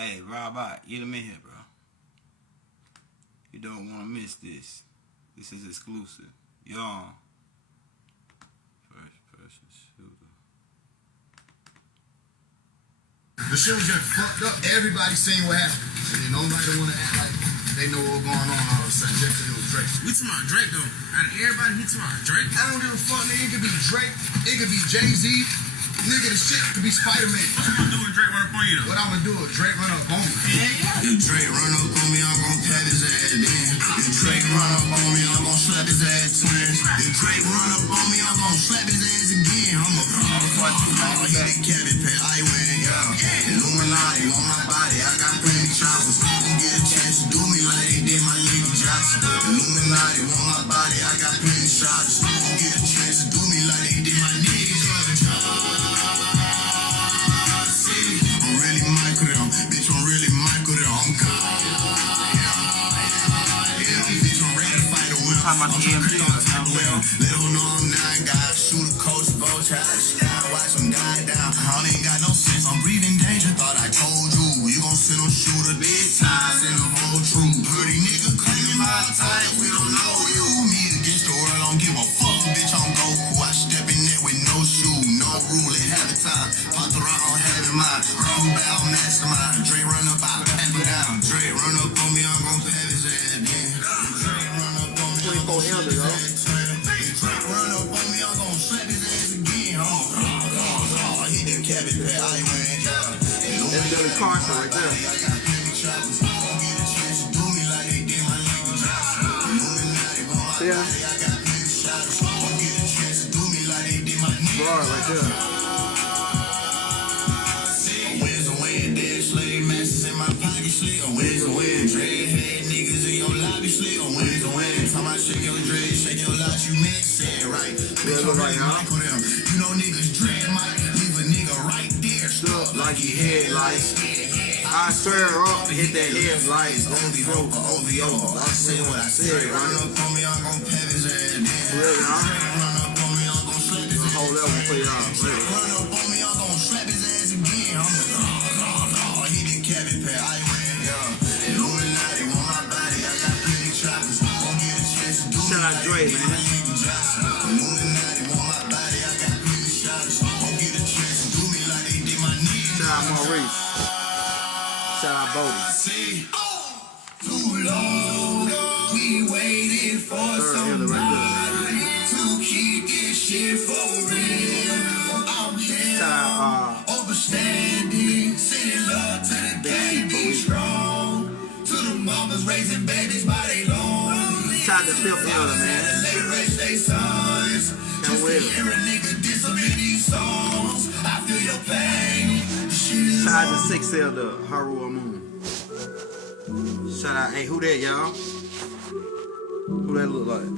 Hey, Robot, get him in here, bro. You don't want to miss this. This is exclusive. Y'all. First person shooter. The shit was just fucked up. Everybody seen what happened. And then nobody want to act like they know what was going on all of a sudden just because it was Drake. We talking about Drake, though. Out of everybody, we talking about Drake. I don't give a fuck, nigga. It could be Drake. It could be Jay-Z. Nigga, the shit could be Spider-Man. What you gonna do when Drake run up on you, though? What I'm gonna do if Drake run up on me? If Drake run up on me, I'm gonna pat his ass then. If Drake run up on me, I'm gonna slap his ass twins. If Drake run up on me, I'm gonna slap his ass again. I'm a he the Kevin Pat, I win, yeah. Illuminati on my body, I got plenty choppers. Don't get a chance to do me like they did my nigga Johnson. Illuminati on my body, I got plenty shots. Don't get a chance to do me like they did my nigga Johnson. I'm really Michael them, bitch, I'm really Michael them. I'm God. Yeah, bitch, I'm ready to fight a win. I'm trying to well. Let them know I'm not God. Shoot a coach, boat, try to sky, watch them die down. I ain't got no sense, I'm breathing danger. Thought I told you, you gon' send them shooter, big ties in the whole truth. Pretty nigga claiming my time, we don't know you. Me against the world, I don't give a fuck, bitch, I'm Goku. I step in there with no shoe, no rule, it have a time. Pop the rock, I'm having mine. Run bell, mastermind. Dre run up, I pat me down. Dre run up on me, I'm gon' pat his ass again. Dre run up on me, I'm gon' slap his ass. Dre run up on me, I'm gon' slap his ass again. Oh, he did Kevin Pat, I win. That's Billy Carson right there. Yeah. Bar right there. Where's the wind? Dead slave masters in my pocket, slick. Where's the wind? Dread head niggas in your lobby, slick. Where's the wind? Time I shake your dread, shake your lot, you mix it right. Bitch, I'm right now. You know niggas dread might leave a nigga right there, stuck like he head lights. I swear up and hit that head like OVO. I say what I said. Run up on me, I'm gon' pat his ass. Really, huh? Run up on me, I'm gon' slap his ass. Hold that one for y'all. Run up on me, I'm gon' slap his ass again. I'm he did Kevin Pat, I win, yeah. Illuminati on my body, I got plenty choppers. Won't get a chance to do me. Shout out Dre, man. Illuminati on my body, I got plenty shots. Won't get a chance to do me like they did my niggas. Shout out Maurice. Shout out Bodie. Too long, we waited for somebody to keep this shit for real. I'm here, overstanding, sending love to the baby strong, to the mamas raising babies by they long. Shout out to Phil Elder, man. They raise their sons, just to hear a nigga diss them in these songs. I feel your pain. Shout out to 6 Elder, Haru Moon. Shout out, hey, who that, y'all? Who that look like?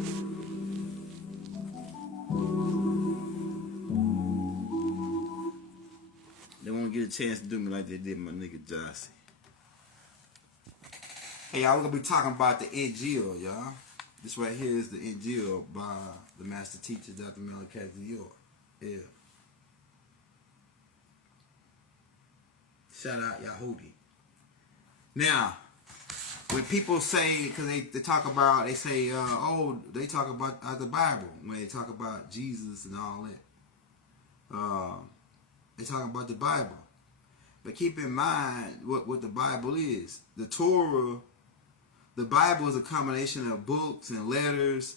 They won't get a chance to do me like they did my nigga Jossie. Hey, y'all, we're gonna be talking about the Injiyl, y'all. This right here is the Injiyl by the master teacher, Dr. Malachi Z York. Yeah. Shout out Yahudi. Now, when people say, because they talk about, they say, they talk about the Bible, when they talk about Jesus and all that. They talk about the Bible. But keep in mind what the Bible is. The Torah, the Bible is a combination of books and letters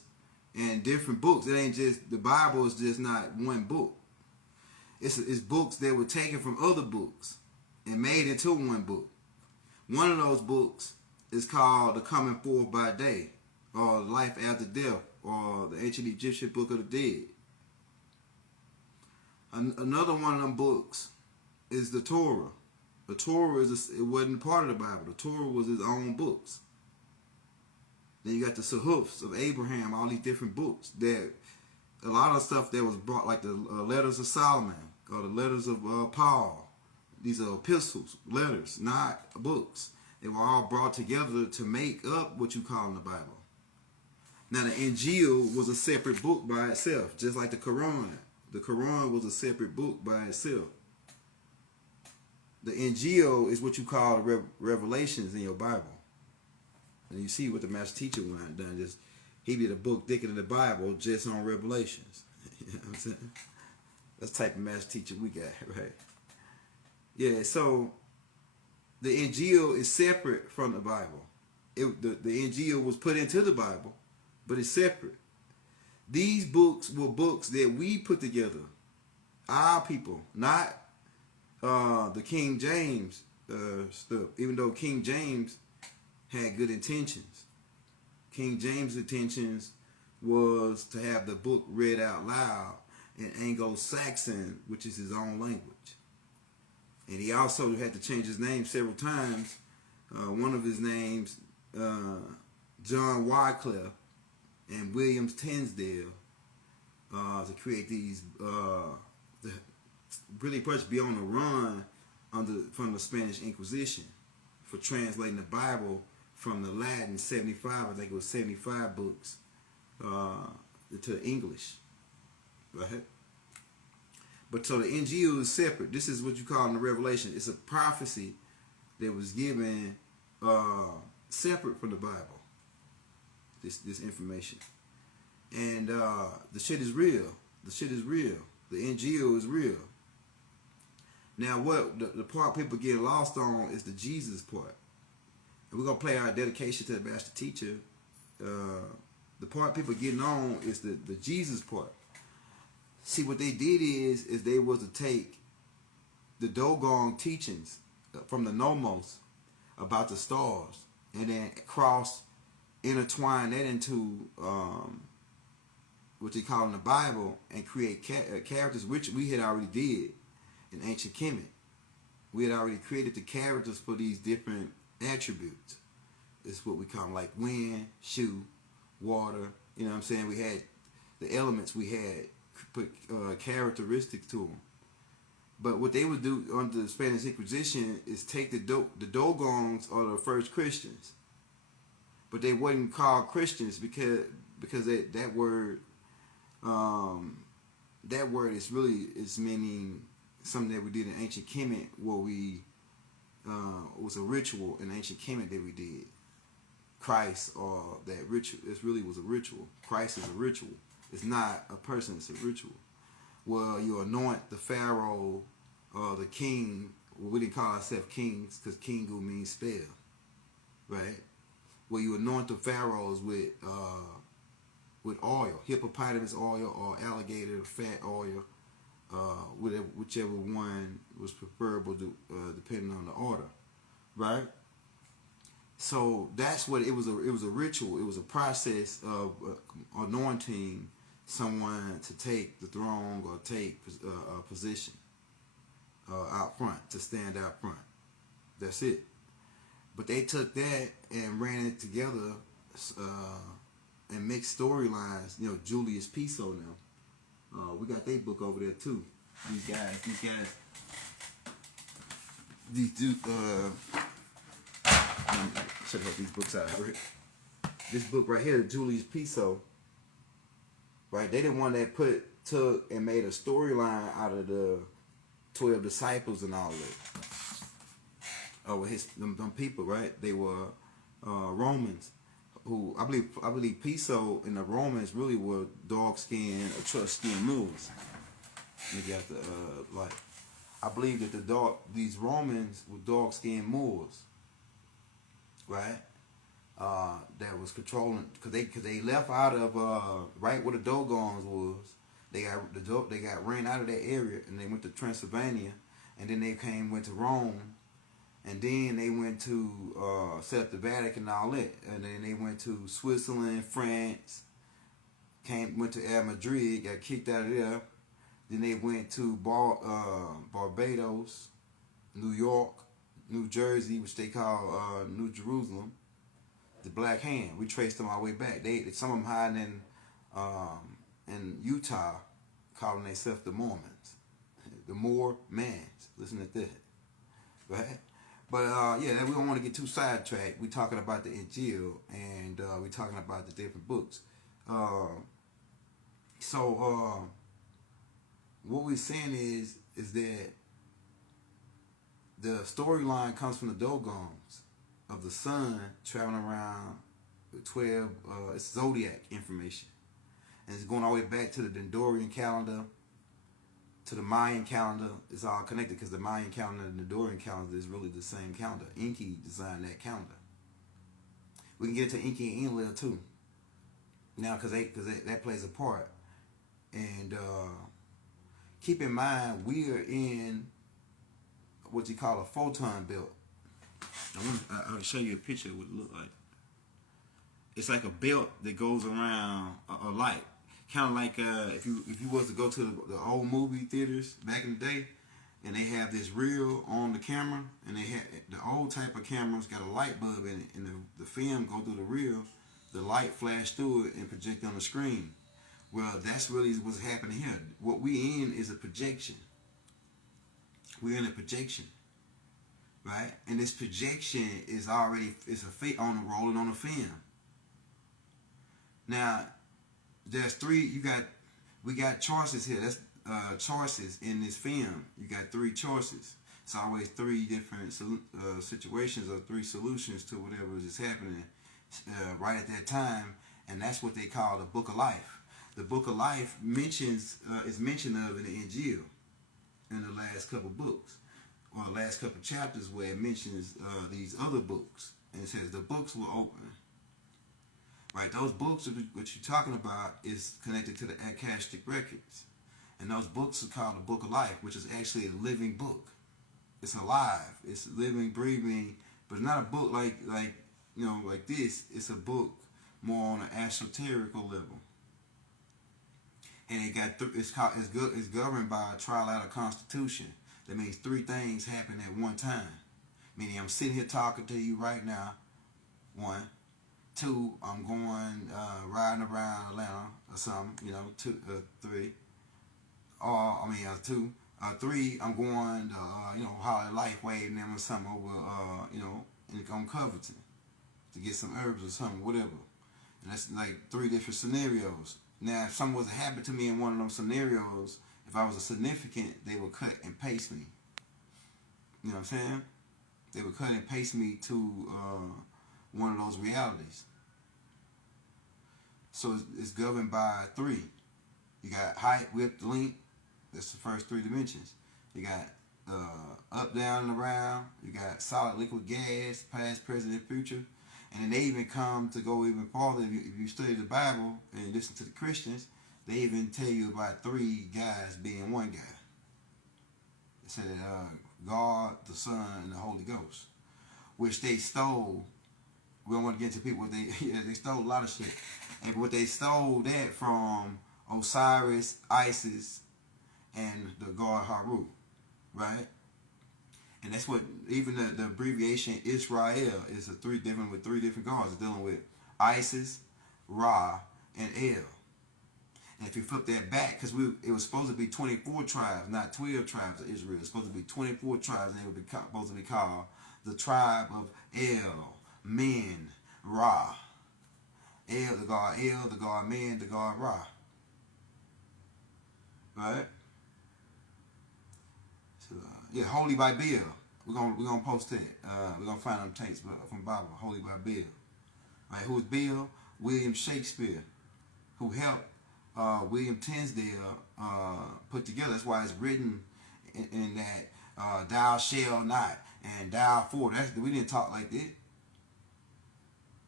and different books. It ain't just, the Bible is just not one book. It's books that were taken from other books and made into one book. One of those books is called The Coming Forth by Day, or Life After Death, or the Ancient Egyptian Book of the Dead. Another one of them books is the Torah. The Torah it wasn't part of the Bible. The Torah was its own books. Then you got the Sahufs of Abraham, all these different books. That a lot of stuff that was brought, like the letters of Solomon, or the letters of Paul. These are epistles, letters, not books. They were all brought together to make up what you call in the Bible. Now, the Injiyl was a separate book by itself, just like the Quran. The Quran was a separate book by itself. the Injiyl is what you call the revelations in your Bible. And you see what the master teacher went and done. Just he did a book thicker than the Bible just on revelations. You know what I'm saying? That's the type of master teacher we got, right? Yeah, so the Injiyl is separate from the Bible. The Injiyl was put into the Bible, but it's separate. These books were books that we put together. Our people, not the King James stuff. Even though King James had good intentions. King James' intentions was to have the book read out loud in Anglo-Saxon, which is his own language. And he also had to change his name several times. One of his names, John Wycliffe and Williams Tinsdale, to create these, really much be on the run from the Spanish Inquisition for translating the Bible from the Latin 75, I think it was 75 books, to English, right? But so the Injiyl is separate. This is what you call in the Revelation. It's a prophecy that was given separate from the Bible. This information, and the shit is real. The shit is real. The Injiyl is real. Now, what the part people get lost on is the Jesus part. And we're gonna play our dedication to the master teacher. The part people getting on is the Jesus part. See, what they did is they was to take the Dogon teachings from the Nomos about the stars and then intertwine that into what they call in the Bible and create characters, which we had already did in ancient Kemet. We had already created the characters for these different attributes. It's what we call them, like wind, shoe, water. You know what I'm saying? We had the elements. We had put characteristics to them. But what they would do under the Spanish Inquisition is take the Dogons are the first Christians, but they wasn't called Christians because that word is meaning something that we did in ancient Kemet, where we it was a ritual in ancient Kemet that we did. Christ, or that ritual, it really was a ritual. Christ is a ritual. It's not a person, it's a ritual. Well, you anoint the pharaoh or the king. Well, we didn't call ourselves kings because kingu means spell, right? Well, you anoint the pharaohs with oil, hippopotamus oil or alligator fat oil, whichever one was preferable depending on the order, right? So that's what it was. It was a ritual. It was a process of anointing someone to take the throne or take a position out front, to stand out front. That's it. But they took that and ran it together and mixed storylines. You know, Julius Piso now. We got their book over there too. These dudes. Should have these books out. This book right here, Julius Piso. Right, they didn't want that took and made a storyline out of the 12 disciples and all that. With them people, right? They were Romans, who I believe Piso and the Romans really were dog-skinned or trust-skinned Moors. You got the I believe that these Romans were dog-skinned Moors, right? That was controlling, because they left out of right where the Dogons was. They got ran out of that area and they went to Transylvania, and then they went to Rome, and then they went to set up the Vatican and all that, and then they went to Switzerland, France, went to Madrid, got kicked out of there. Then they went to Barbados, New York, New Jersey, which they call New Jerusalem. The Black Hand. We traced them all the way back. Some of them hiding in Utah, calling themselves the Mormons, the Mormons. Listen to that, right? But yeah, we don't want to get too sidetracked. We're talking about the Injiyl, and we're talking about the different books. What we're saying is that the storyline comes from the Dogons of the sun traveling around with 12. It's zodiac information, and it's going all the way back to the Dendorian calendar, to the Mayan calendar. It's all connected because the Mayan calendar and the Dendorian calendar is really the same calendar. Injiyl designed that calendar. We can get into Injiyl and Injiyl too. Now, because that plays a part, and keep in mind we are in what you call a photon belt. I'll show you a picture of what it looks like. It's like a belt that goes around a light, kind of like if you was to go to the old movie theaters back in the day, and they have this reel on the camera, and they had the old type of cameras got a light bulb in it, and the film go through the reel, the light flash through it and project on the screen. Well, that's really what's happening here. What we in is a projection. We're in a projection, right? And this projection is already rolling on a film. Now, there's three. We got choices here. That's choices in this film. You got three choices. It's always three different situations or three solutions to whatever is happening right at that time, and that's what they call the Book of Life. The Book of Life is mentioned of in the Injiyl in the last couple books, or the last couple chapters, where it mentions these other books, and it says the books will open. Right, those books what you're talking about is connected to the Akashic records, and those books are called the Book of Life, which is actually a living book. It's alive. It's living, breathing, but it's not a book like this. It's a book more on an esoterical level. And it's governed by a trilateral constitution. That means three things happen at one time. Meaning I'm sitting here talking to you right now. 1. 2, I'm going riding around Atlanta or something. 3. 2. 3, I'm going Holly Life waving them or something over on Covington to get some herbs or something, whatever. And that's like 3 different scenarios. Now, if something was to happen to me in one of those scenarios, if I was a significant, they would cut and paste me. You know what I'm saying? They would cut and paste me to one of those realities. So it's governed by 3. You got height, width, length. That's the first 3 dimensions. You got up, down, and around. You got solid, liquid, gas, past, present, and future. And then they even come to go even farther. If you study the Bible and listen to the Christians, they even tell you about 3 guys being one guy. They said God, the Son, and the Holy Ghost, which they stole. We don't want to get into people. They stole a lot of shit. And what they stole that from Osiris, Isis, and the god Haru, right? And that's what even the abbreviation Israel is with 3 different gods. It's dealing with Isis, Ra, and El. And if you flip that back, because it was supposed to be 24 tribes, not 12 tribes of Israel. It's supposed to be 24 tribes, and it would be supposed to be called the tribe of El, Men, Ra. El, the god Men, the god Ra. Right? So, Holy by Bill. We're gonna post that. We're gonna find them tapes from Bible. Holy by Bill. Right? Who's Bill? William Shakespeare, who helped William Tinsdale put together. That's why it's written in that thou shall not and thou for. We didn't talk like that.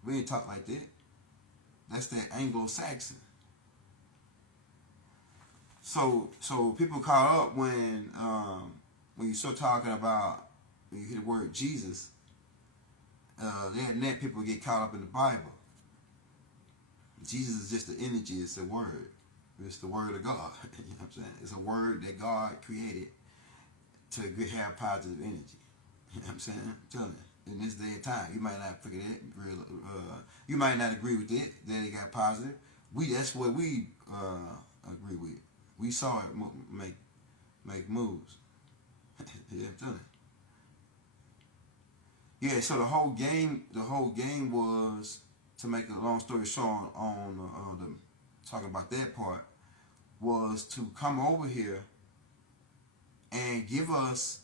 We didn't talk like that. That's that Anglo-Saxon. So people caught up when you start talking about, when you hear the word Jesus, then people get caught up in the Bible. Jesus is just the energy. It's a word. It's the word of God. You know what I'm saying? It's a word that God created to have positive energy. You know what I'm saying? I'm telling you, in this day and time, you might not figure that. You might not agree with it that it got positive. That's what we agree with. We saw it make moves. Yeah, I'm telling you. Yeah, so the whole game was, to make a long story short, on talking about that part, was to come over here and give us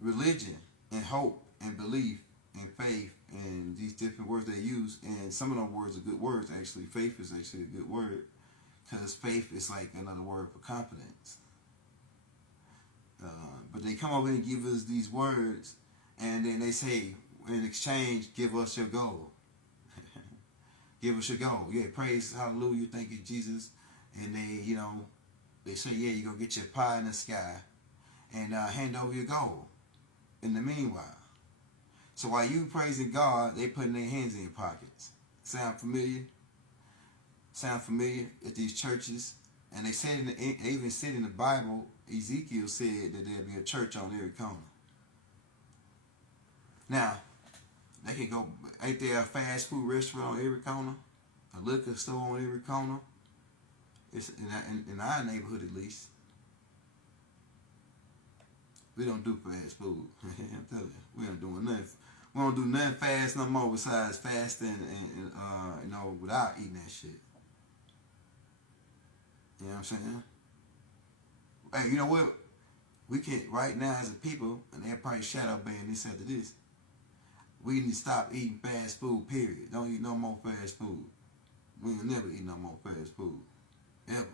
religion and hope and belief and faith and these different words they use, and some of those words are good words actually. Faith is actually a good word because faith is like another word for confidence. But they come over and give us these words, and then they say, in exchange, give us your gold. Give us your gold. Yeah, praise, hallelujah, thank you, Jesus. And they, they say, yeah, you're going to get your pie in the sky and hand over your gold in the meanwhile. So while you praising God, they putting their hands in your pockets. Sound familiar? Sound familiar at these churches? And they said, they even said in the Bible, Ezekiel said that there'll be a church on every corner. Now, they can go, ain't there a fast food restaurant on every corner? A liquor store on every corner? It's in our neighborhood at least. We don't do fast food. I'm telling you, we ain't doing nothing. We don't do nothing fast no more besides fasting and without eating that shit. You know what I'm saying? Hey, you know what? We can right now as a people, and they'll probably shadow ban this after this. We need to stop eating fast food, period. Don't eat no more fast food. We ain't never eat no more fast food. Ever.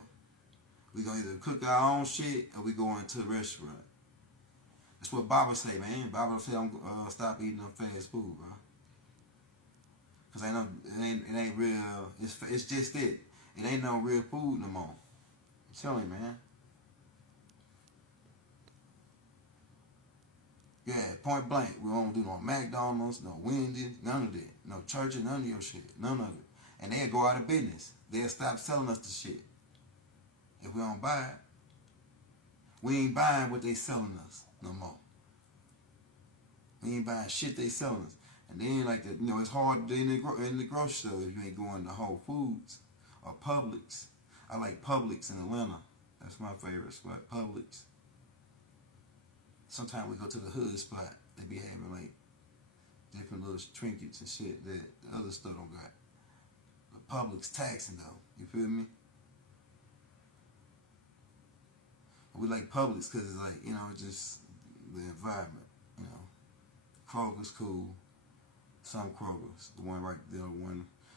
We gonna either cook our own shit or we go into a restaurant. That's what Bible say, man. Bible say I'm stop eating no fast food, bro. Cause it ain't real. It's just it. It ain't no real food no more. I'm telling you, man. Yeah, point blank. We don't do no McDonald's, no Wendy's, none of that. No churches, none of your shit. None of it. And they'll go out of business. They'll stop selling us the shit. If we don't buy it, we ain't buying what they selling us no more. We ain't buying shit they selling us. And then like that, it's hard in the grocery store if you ain't going to Whole Foods or Publix. I like Publix in Atlanta. That's my favorite spot, Publix. Sometimes we go to the hood spot. They be having like different little trinkets and shit that the other stuff don't got. But Publix taxing though. You feel me? But we like Publix because it's like, it's just the environment. Kroger's cool. Some Kroger's. The one right there,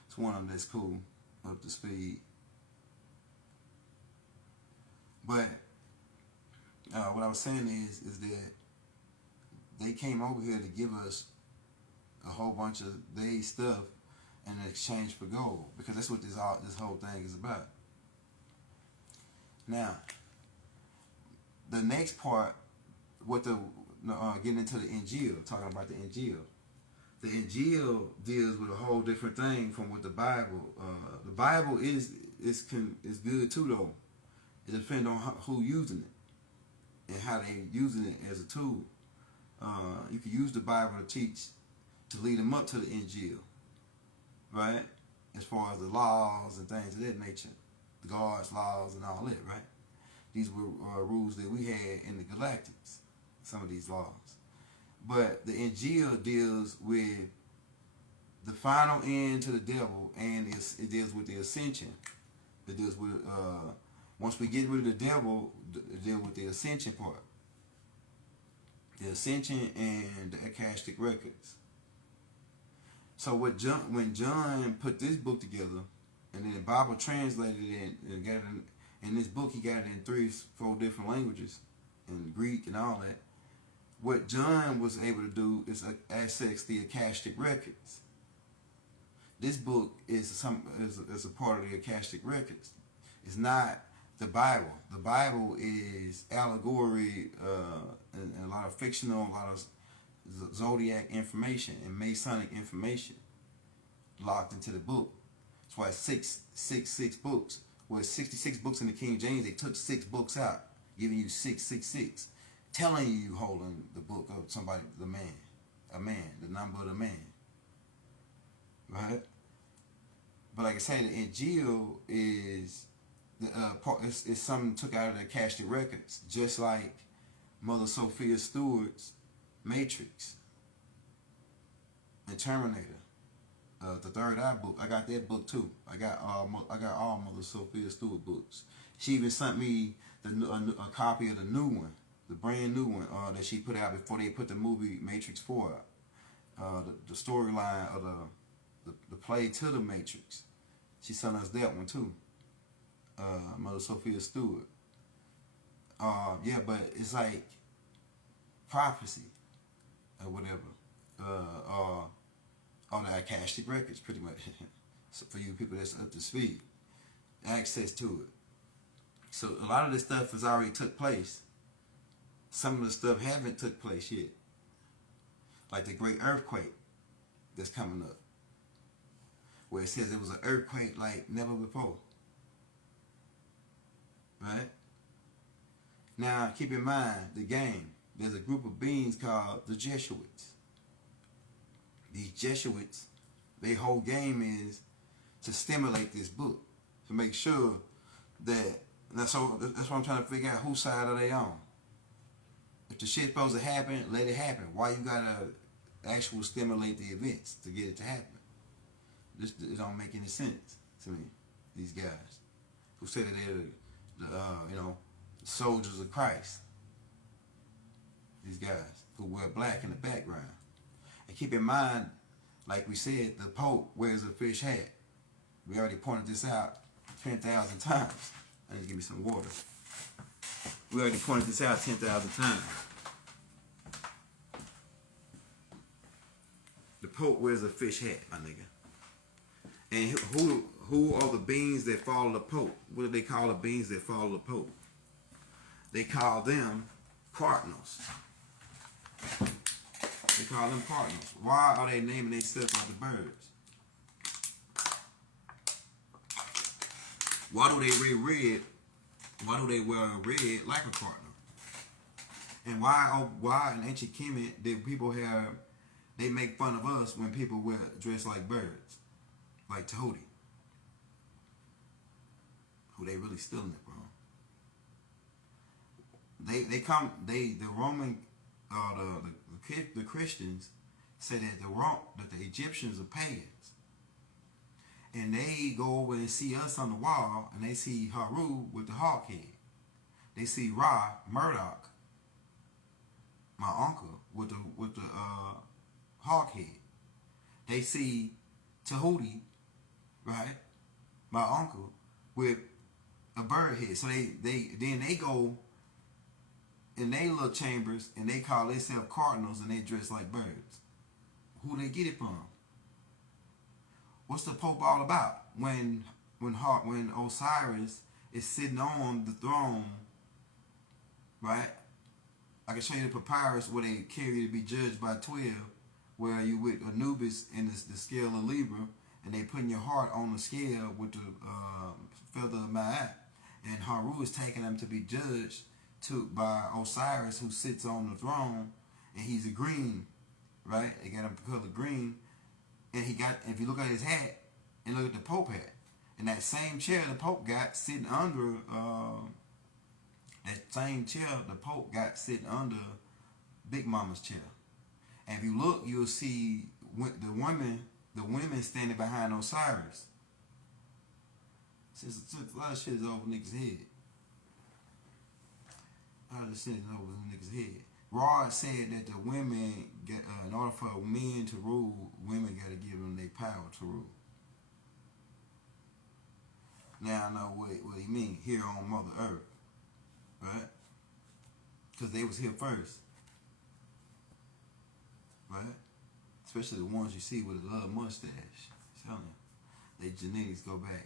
it's one of them that's cool, up to speed. But what I was saying is that they came over here to give us a whole bunch of their stuff in exchange for gold, because that's what this whole thing is about. Now, the next part, getting into the Injiyl, talking about the Injiyl. The Injiyl deals with a whole different thing from what the Bible. The Bible is good too, though. It depends on who using it and how they using it as a tool. You can use the Bible to teach, to lead them up to the Injiyl, right? As far as the laws and things of that nature, the God's laws and all that, right? These were rules that we had in the Galactics, some of these laws. But the Injiyl deals with the final end to the devil, and it deals with the Ascension. It deals with, once we get rid of the devil, it deals with the Ascension part. The Ascension and the Akashic Records. So when John put this book together, and then the Bible translated it and got it in this book, he got it in 3-4 different languages, in Greek and all that. What John was able to do is access the Akashic Records. This book is a part of the Akashic Records. It's not the Bible. The Bible is allegory and a lot of fictional, a lot of zodiac information and Masonic information locked into the book. That's why it's six books. Well, 66 books in the King James. They took 6 books out, giving you 666, telling you holding the book of somebody, the number of the man, right? But like I said, the Injiyl is it's something took out of the Akashic Records, just like Mother Sophia Stewart's Matrix and Terminator, the Third Eye book. I got that book too. I got all Mother Sophia Stewart books. She even sent me a copy of the new one the brand new one that she put out before they put the movie Matrix 4 out. The storyline of the play to the Matrix. She sent us that one too. Mother Sophia Stewart. Yeah, but it's like prophecy or whatever. On the Akashic records, pretty much. So for you people that's up to speed, access to it. So a lot of this stuff has already took place. Some of the stuff haven't took place yet. Like the great earthquake that's coming up, where it says it was an earthquake like never before. Right? Now, keep in mind, the game, there's a group of beings called the Jesuits. These Jesuits, their whole game is to stimulate this book, to make sure that, that's what I'm trying to figure out, whose side are they on? If the shit's supposed to happen, let it happen. Why you gotta actually stimulate the events to get it to happen? It don't make any sense to me. These guys who say that they're the soldiers of Christ. These guys who wear black in the background. And keep in mind, like we said, the Pope wears a fish hat. We already pointed this out 10,000 times. I need to give me some water. We already pointed this out 10,000 times. The Pope wears a fish hat, my nigga. And who are the beings that follow the Pope? What do they call the beings that follow the Pope? They call them cardinals. They call them cardinals. Why are they naming themselves after birds? Why do they wear red? Why do they wear red like a cardinal? And why in ancient Kemet did people they make fun of us when people dress like birds, like Tahuti, who they really stealing it from? The Roman, the Christians say that the Egyptians are pagans. And they go over and see us on the wall, and they see Haru with the hawk head. They see Ra, Murdoch, my uncle, with the hawk head. They see Tahuti, right, my uncle, with a bird head. So they go in their little chambers and they call themselves cardinals and they dress like birds. Who they get it from? What's the Pope all about? When Osiris is sitting on the throne, right? I can show you the papyrus where they carry to be judged by 12, where you with Anubis and the scale of Libra, and they putting your heart on the scale with the feather of Ma'at, and Haru is taking them to be judged by Osiris, who sits on the throne, and he's a green, right? They got him color green. And if you look at his hat and look at the Pope hat, and that same chair the Pope got sitting under, Big Mama's chair. And if you look, you'll see the women standing behind Osiris. A lot of shit is over niggas' head. A lot of shit is over niggas' head. Rod said that the women, in order for men to rule, women got to give them their power to rule. Now I know what he mean here on Mother Earth, right? Because they was here first, right? Especially the ones you see with a little mustache. I'm telling you, their genetics go back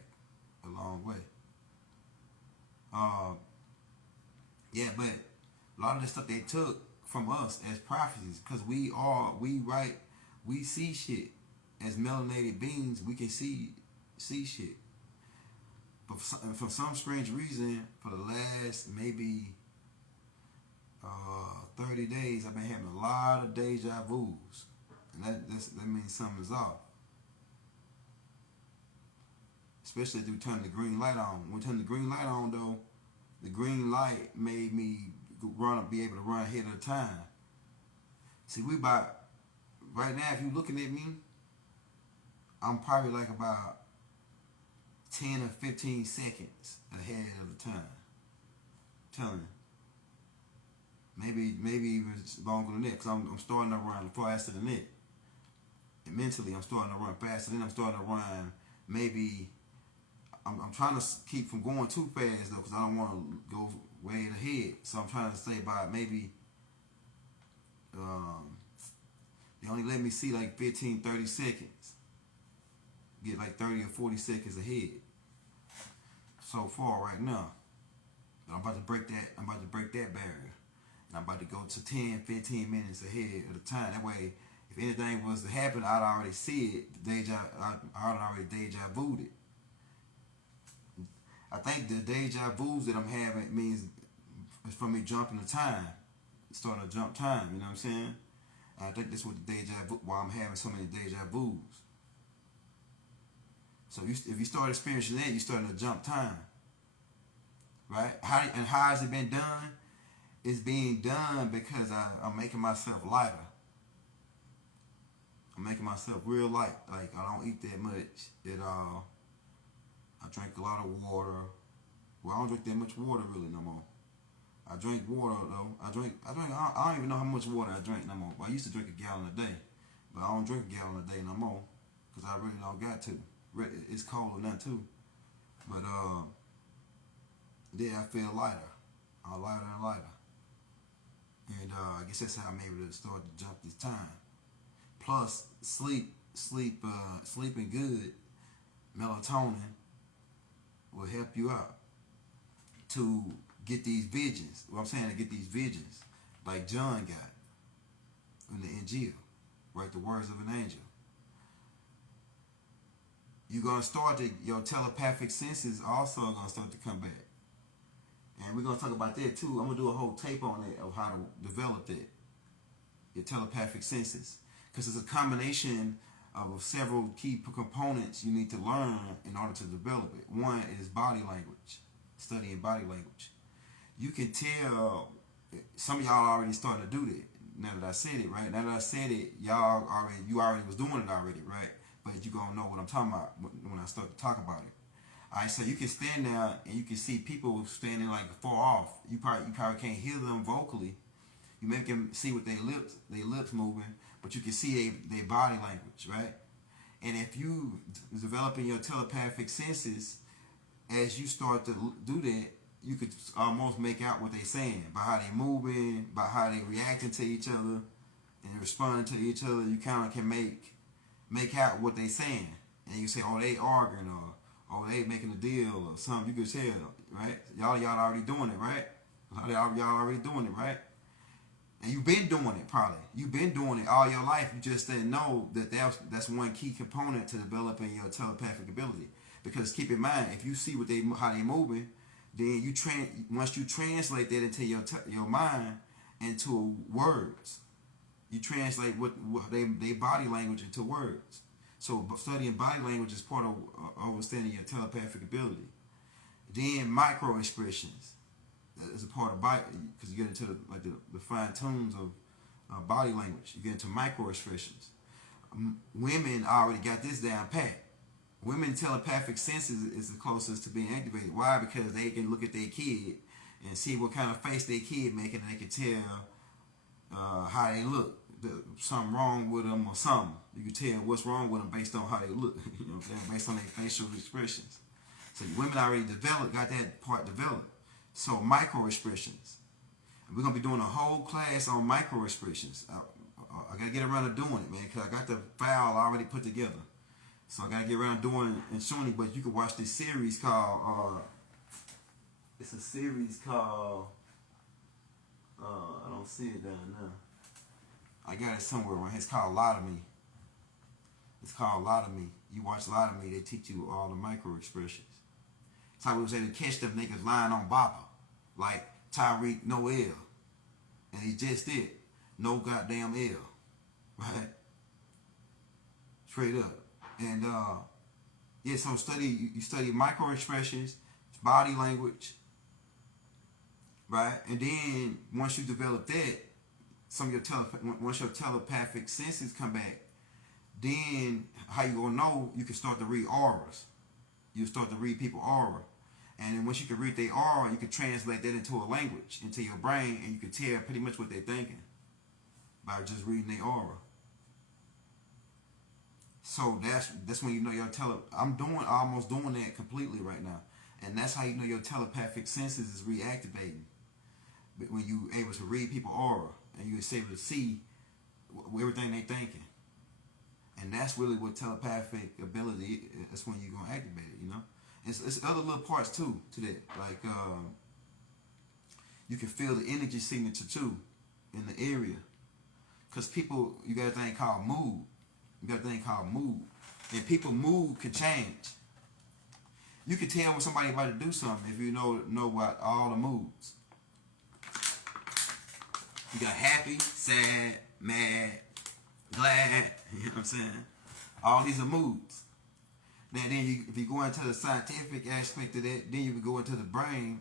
a long way. Yeah, but a lot of the stuff they took from us as prophecies, because we see shit as melanated beings. We can see shit, but for some strange reason, for the last maybe 30 days, I've been having a lot of deja vus, and that means something's off. Especially if we turn the green light on. When we turn the green light on, though, the green light made me be able to run ahead of time. See, right now, if you're looking at me, I'm probably like about 10 or 15 seconds ahead of the time. I'm telling you. maybe even longer than that, because I'm starting to run faster than that. And mentally, I'm starting to run faster. Then I'm starting to run. Maybe I'm trying to keep from going too fast though, because I don't want to go way ahead. So I'm trying to say about maybe they only let me see like 15, 30 seconds. Get like 30 or 40 seconds ahead. So far right now. But I'm about to break that. I'm about to break that barrier. And I'm about to go to 10, 15 minutes ahead of the time. That way, if anything was to happen, I'd already see it. I'd already deja vu'd it. I think the deja vus that I'm having means it's from me jumping the time. Starting to jump time, you know what I'm saying? I think that's what the deja vu, why I'm having so many deja vus. So if you start experiencing that, you're starting to jump time. Right? How has it been done? It's being done because I'm making myself lighter. I'm making myself real light. Like, I don't eat that much at all. I drink a lot of water. Well, I don't drink that much water really no more. I drink water though. I don't even know how much water I drink no more. I used to drink a gallon a day. But I don't drink a gallon a day no more. Because I really don't got to. It's cold or nothing too. But yeah, I feel lighter. Lighter and lighter. And I guess that's how I'm able to start to jump this time. Plus, sleeping good, melatonin will help you out to get these visions. What I'm saying, to get these visions, like John got in the Injiyl, right? The words of an angel. You're gonna start your telepathic senses also gonna start to come back. And we're going to talk about that too. I'm going to do a whole tape on that of how to develop that. Your telepathic senses. Because it's a combination of several key components you need to learn in order to develop it. One is body language. Studying body language. You can tell, some of y'all already started to do that. Now that I said it, right? Now that I said it, you already was doing it already, right? But you're going to know what I'm talking about when I start to talk about it. Alright, so you can stand there and you can see people standing like far off. You probably can't hear them vocally. You maybe can see with their lips moving, but you can see their body language, right? And if you developing your telepathic senses, as you start to do that, you could almost make out what they're saying by how they're moving, by how they're reacting to each other and responding to each other. You kind of can make out what they're saying, and you say, "Oh, they arguing," or "Oh, they making a deal," or something. You could tell, right? Y'all already doing it, right? Y'all already doing it, right? And you've been doing it, probably. You've been doing it all your life. You just didn't know that's one key component to developing your telepathic ability. Because keep in mind, if you see how they moving, then once you translate that into your mind into words, you translate what they body language into words. So studying body language is part of understanding your telepathic ability. Then micro expressions is a part of body, because you get into the fine tunes of body language. You get into micro expressions. Women already got this down pat. Women telepathic senses is the closest to being activated. Why? Because they can look at their kid and see what kind of face their kid making, and they can tell how they look. Something wrong with them or something. You can tell what's wrong with them based on how they look. You know what I'm saying? Based on their facial expressions. So women already got that part developed. So micro expressions. And we're gonna be doing a whole class on micro expressions. I gotta get around to doing it, man, because I got the file already put together. So I gotta get around to doing it and showing it. But you can watch this series called. It's a series called. I don't see it down now. I got it somewhere around here. It's called Lot of Me. It's called Lot of Me. You watch Lot of Me, they teach you all the micro expressions. It's how we was able to catch them niggas lying on Baba. Like Tyreek, no L. And he just did. No goddamn L. Right? Straight up. And yeah, so you study micro expressions, body language. Right? And then once you develop that, once your telepathic senses come back, then how you gonna know? You can start to read auras. You start to read people's aura, And then once you can read their aura, you can translate that into a language, into your brain, and you can tell pretty much what they're thinking by just reading their aura. So that's when you know your I'm almost doing that completely right now, and that's how you know your telepathic senses is reactivating. But when you able to read people's aura and you're able to see everything they thinking, and that's really what telepathic ability. That's when you're gonna activate it. You know, it's other little parts too to that. Like you can feel the energy signature too in the area, because people, you got a thing called mood. And people mood can change. You can tell when somebody about to do something if you know what all the moods. You got happy, sad, mad, glad. You know what I'm saying? All these are moods. Now then, if you go into the scientific aspect of that, then you can go into the brain,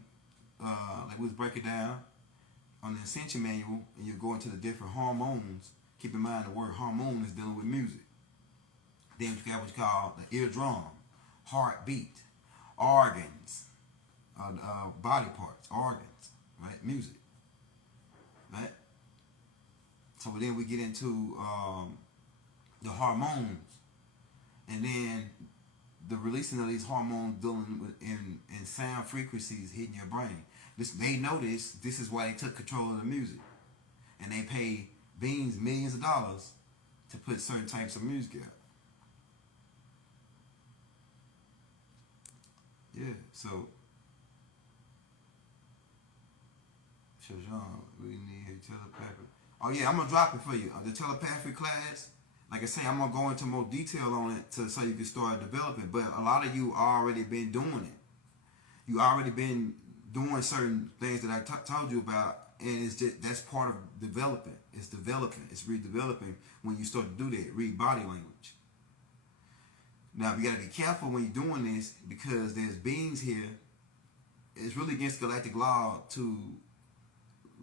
like we was breaking down on the Ascension manual, and you go into the different hormones. Keep in mind the word hormone is dealing with music. Then you got what you call the eardrum, heartbeat, organs, body parts, organs, right? Music, right? So then we get into the hormones, and then the releasing of these hormones dealing with in sound frequencies hitting your brain. They know this. This is why they took control of the music, and they pay beings millions of dollars to put certain types of music out. Yeah, so we need telepathic. Oh yeah, I'm gonna drop it for you. The telepathic class, like I say, I'm gonna go into more detail on it so you can start developing. But a lot of you already been doing it. You already been doing certain things that I told you about, and it's just that's part of developing. It's developing. It's redeveloping when you start to do that. Read body language. Now, you got to be careful when you're doing this because there's beings here. It's really against galactic law to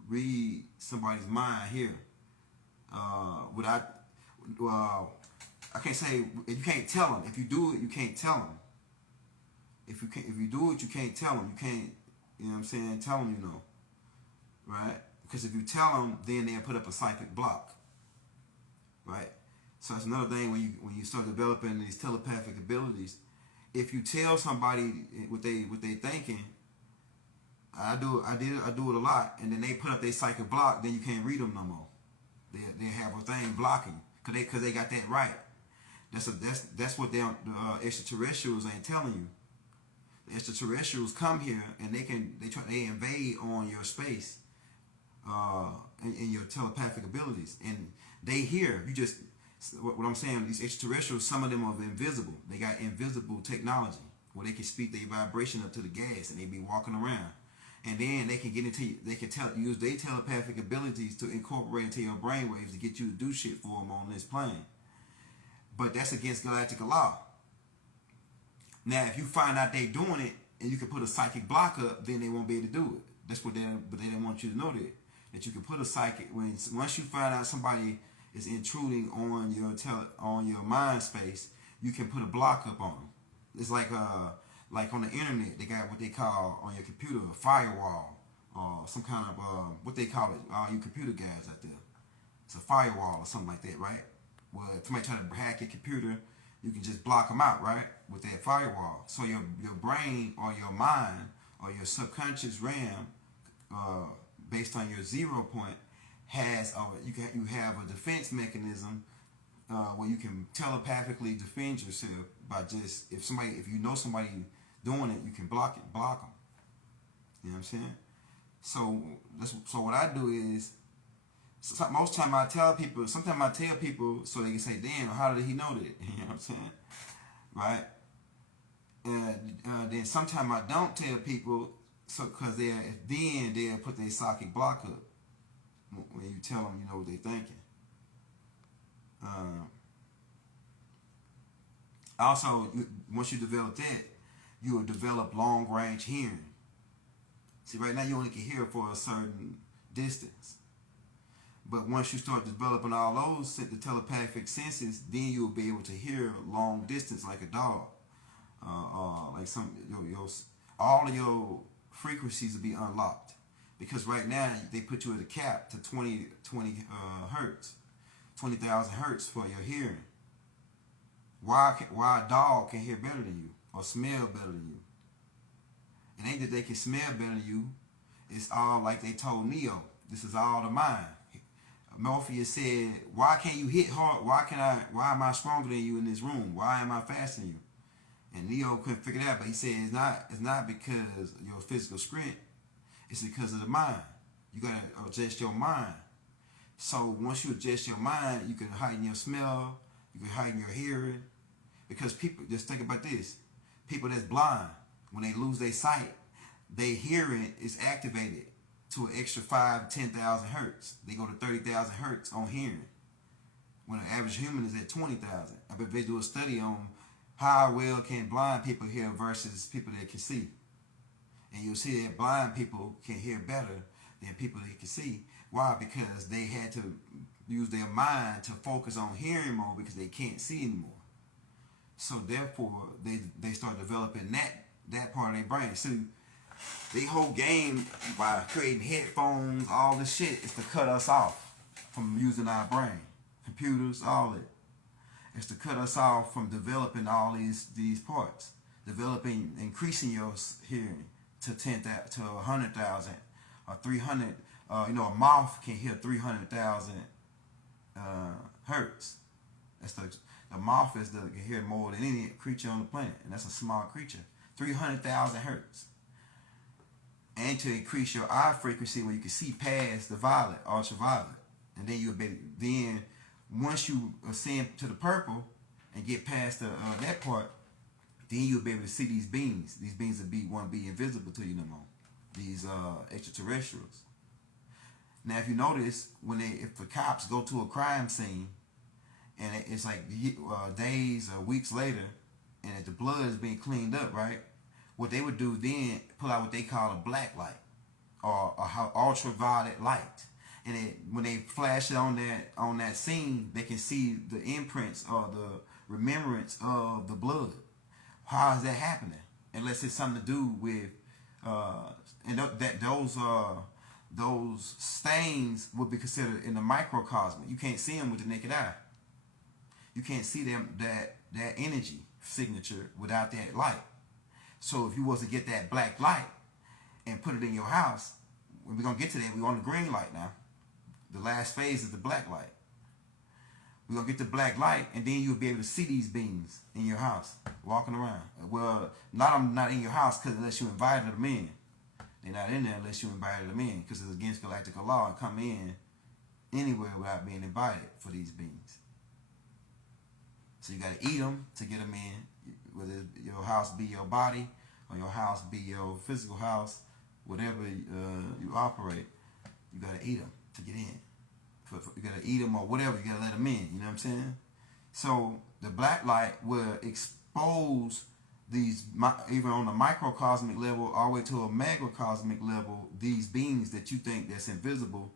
read somebody's mind here. I can't say you can't tell them. If you do it, you can't tell them. If you do it, you can't tell them. You can't. You know what I'm saying? Tell them you know, right? Because if you tell them, then they'll put up a psychic block, right? So that's another thing when you start developing these telepathic abilities. If you tell somebody what they thinking, I do it a lot, and then they put up their psychic block, then you can't read them no more. They have a thing blocking because they got that right. That's what the extraterrestrials ain't telling you. The extraterrestrials come here and they invade on your space, in your telepathic abilities, and they hear you just. What I'm saying, these extraterrestrials, some of them are invisible. They got invisible technology where they can speak their vibration up to the gas, and they be walking around. And then they can use their telepathic abilities to incorporate into your brainwaves to get you to do shit for them on this plane. But that's against galactic law. Now, if you find out they doing it and you can put a psychic block up, then they won't be able to do it. That's what but they don't want you to know that you can put a psychic once you find out somebody is intruding on your mind space, you can put a block up on them. It's like on the internet, they got what they call on your computer a firewall, or some kind of what they call it. All you computer guys out there, it's a firewall or something like that, right? Well, if somebody trying to hack your computer, you can just block them out, right, with that firewall. So your brain or your mind or your subconscious realm, based on your 0 point, you have a defense mechanism where you can telepathically defend yourself by just if you know somebody doing it, you can block them. You know what I'm saying? So what I do is most time I tell people. Sometimes I tell people so they can say, "Damn, how did he know that?" You know what I'm saying? Right? Then sometimes I don't tell people because they'll put their psychic block up. When you tell them, you know what they're thinking. Also, once you develop that, you will develop long-range hearing. See, right now you only can hear for a certain distance. But once you start developing all those the telepathic senses, then you'll be able to hear long distance like a dog, like all of your frequencies will be unlocked. Because right now they put you at a cap to 20 hertz, 20,000 hertz for your hearing. Why a dog can hear better than you or smell better than you? It ain't that they can smell better than you. It's all like they told Neo. This is all the mind. Morpheus said, "Why can't you hit hard? Why am I stronger than you in this room? Why am I faster than you?" And Neo couldn't figure it out, but he said it's not because of your physical strength. It's because of the mind. You gotta adjust your mind. So once you adjust your mind, you can heighten your smell, you can heighten your hearing. Because people, just think about this: people that's blind, when they lose their sight, their hearing is activated to an extra 10,000 hertz. They go to 30,000 hertz on hearing, when an average human is at 20,000. I bet they do a study on how well can blind people hear versus people that can see. And you'll see that blind people can hear better than people that can see. Why? Because they had to use their mind to focus on hearing more because they can't see anymore. So therefore, they start developing that part of their brain. So they whole game by creating headphones, all this shit, is to cut us off from using our brain. Computers, all it. It's to cut us off from developing all these parts. Increasing your hearing to 10,000, to 100,000 or 300. A moth can hear 300,000 hertz. That's the moth can hear more than any creature on the planet, and that's a small creature. 300,000 hertz. And to increase your eye frequency where you can see past the violet, ultraviolet, and then once you ascend to the purple and get past that part, then you'll be able to see these beings. These beings won't be invisible to you no more. These extraterrestrials. Now, if you notice, if the cops go to a crime scene, and it's like days or weeks later, and if the blood is being cleaned up, right? What they would do then, pull out what they call a black light, or ultraviolet light, and when they flash it on that scene, they can see the imprints or the remembrance of the blood. How is that happening? Unless it's something to do with, those stains would be considered in the microcosm. You can't see them with the naked eye. You can't see that energy signature without that light. So if you was to get that black light and put it in your house, we're gonna get to that. We're on the green light now. The last phase is the black light. We're gonna get the black light, and then you'll be able to see these beings in your house walking around. Well, not in your house, because unless you invited them in. They're not in there unless you invited them in, because it's against Galactic law and come in anywhere without being invited for these beings. So you got to eat them to get them in, whether your house be your body or your house be your physical house, whatever you operate, you got to eat them to get in. You got to eat them or whatever, you got to let them in, you know what I'm saying? So the black light will expose these, even on a microcosmic level all the way to a macrocosmic level, these beings that you think that's invisible,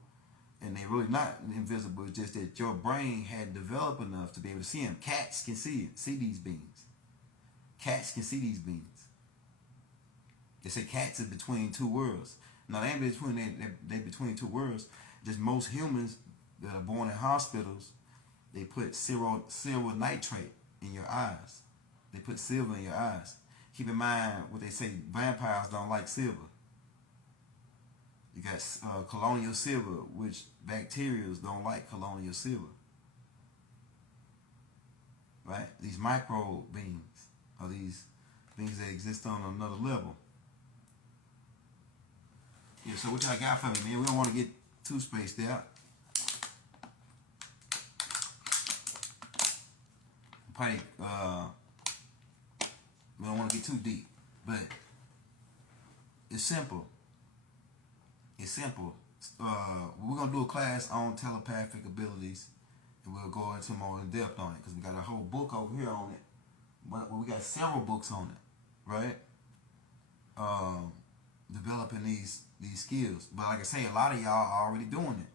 and they're really not invisible. It's just that your brain hadn't developed enough to be able to see them. Cats can see these beings. Cats can see these beings. They say cats are between two worlds. Now they ain't they between two worlds. Just most humans that are born in hospitals, they put silver nitrate in your eyes. They put silver in your eyes. Keep in mind what they say, vampires don't like silver. You got colonial silver, which bacteria don't like colonial silver. Right? These micro beings are these things that exist on another level. Yeah, so what y'all got for me, man? We don't want to get too spaced out. Probably, we don't want to get too deep, but it's simple. It's simple. We're going to do a class on telepathic abilities, and we'll go into more in depth on it, because we got a whole book over here on it. But we got several books on it, right? Developing these skills. But like I say, a lot of y'all are already doing it.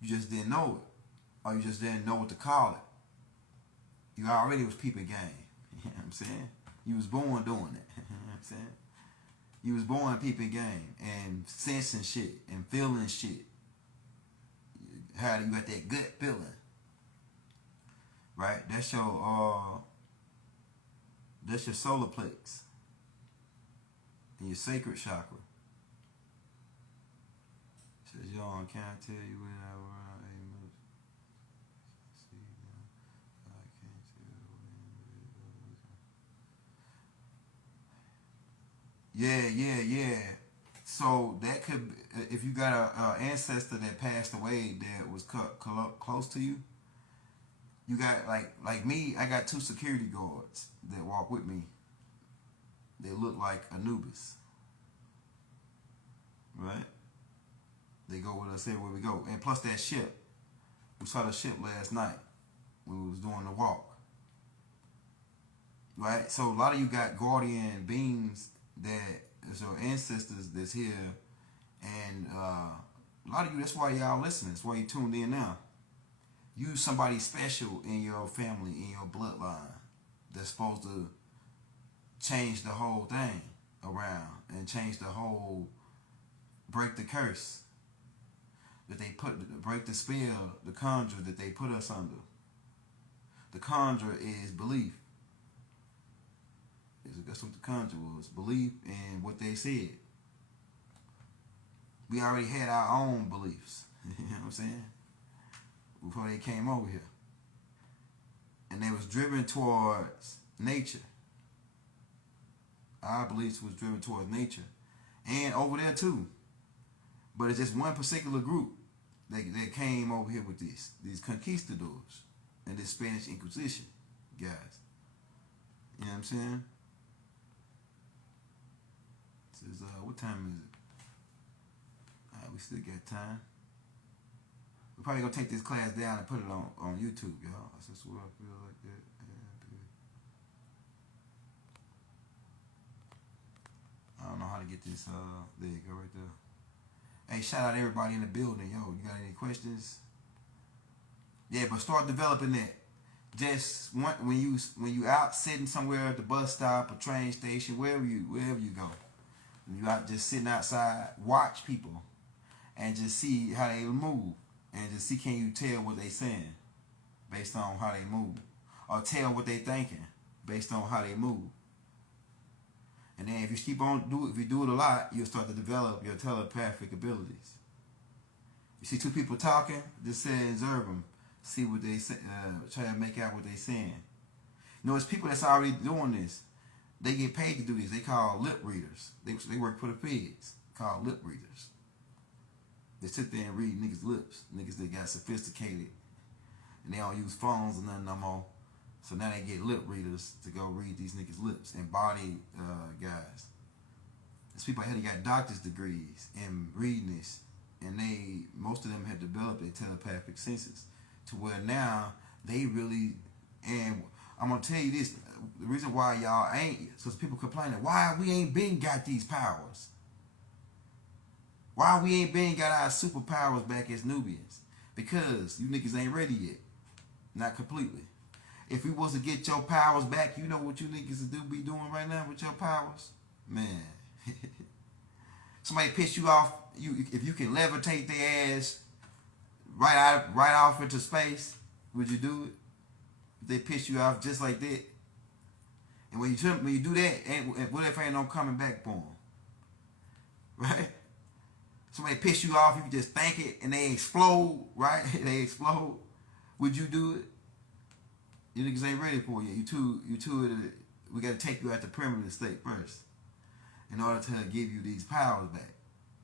You just didn't know it, or you just didn't know what to call it. You already was peeping game. You know what I'm saying? You was born doing it. You know what I'm saying? You was born peeping game and sensing shit and feeling shit. How you got that gut feeling, right? That's your solar plex and your sacred chakra. Says y'all can't tell you when I around a move. See, I can't tell when. Yeah. So that could, if you got a ancestor that passed away that was close to you, you got like me. I got 2 security guards that walk with me. They look like Anubis, right? They go with us everywhere we go, and plus that ship. We saw the ship last night when we was doing the walk, right? So a lot of you got guardian beings that is your ancestors that's here, and a lot of you, that's why y'all listening. That's why you tuned in now. You somebody special in your family, in your bloodline, that's supposed to change the whole thing around and change the whole, break the curse that they break the spell, the conjure that they put us under. The conjure is belief. That's what the conjure was. Belief in what they said. We already had our own beliefs. You know what I'm saying? Before they came over here. And they was driven towards nature. Our beliefs was driven towards nature. And over there too. But it's just one particular group that came over here with this. These conquistadors. And this Spanish Inquisition guys. You know what I'm saying? Says, what time is it? Alright, we still got time. We're probably gonna take this class down and put it on YouTube, y'all. That's just what I feel like that. I don't know how to get this. There you go, right there. Hey, shout out everybody in the building, yo. You got any questions? Yeah, but start developing that. Just when you out sitting somewhere at the bus stop, a train station, wherever you go. You out just sitting outside, watch people, and just see how they move, and just see, can you tell what they saying based on how they move, or tell what they thinking based on how they move. And then if you keep on if you do it a lot, you'll start to develop your telepathic abilities. You see 2 people talking, just say observe them, see what they say, try to make out what they saying. You know, it's people that's already doing this. They get paid to do this. They call lip readers. They work for the feds. Called lip readers. They sit there and read niggas' lips. Niggas that got sophisticated. And they don't use phones or nothing no more. So now they get lip readers to go read these niggas' lips. And body guys. There's people out here that got doctor's degrees in reading this. And most of them have developed their telepathic senses. To where now they really, and I'm going to tell you this, the reason why y'all ain't, because people complaining, why we ain't been got these powers? Why we ain't been got our superpowers back as Nubians? Because you niggas ain't ready yet. Not completely. If we was to get your powers back, you know what you niggas be doing right now with your powers? Man. Somebody piss you off, if you can levitate their ass right off into space, would you do it? If they piss you off just like that? And when you do that, what if ain't no coming back for them? Right? Somebody piss you off, you can just think it and they explode, right? They explode. Would you do it? You niggas ain't ready for you. We got to take you out the primitive state first in order to give you these powers back.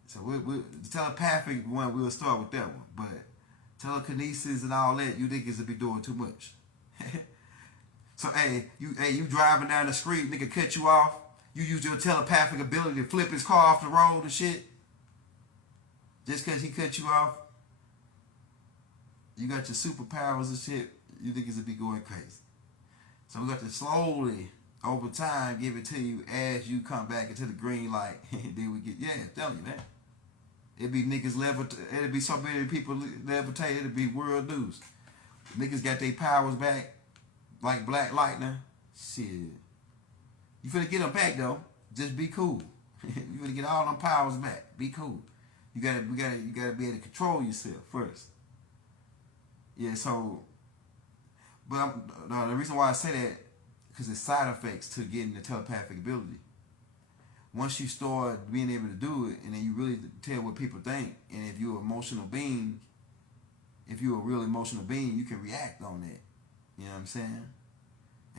So the telepathic one, we'll start with that one. But telekinesis and all that, you niggas will be doing too much. So you driving down the street, nigga cut you off. You use your telepathic ability to flip his car off the road and shit. Just cause he cut you off. You got your superpowers and shit. You niggas will be going crazy. So we got to slowly, over time, give it to you as you come back into the green light. Then we get, I'm telling you, man. It'd be niggas levitate. It'd be so many people levitate. It'd be world news. Niggas got their powers back like Black Lightning. Shit. You finna get them back though. Just be cool. You want to get all them powers back. Be cool. You gotta be able to control yourself first. Yeah. So, but the reason why I say that because it's side effects to getting the telepathic ability. Once you start being able to do it, and then you really tell what people think, and if you're an emotional being, if you're a real emotional being, you can react on that. You know what I'm saying?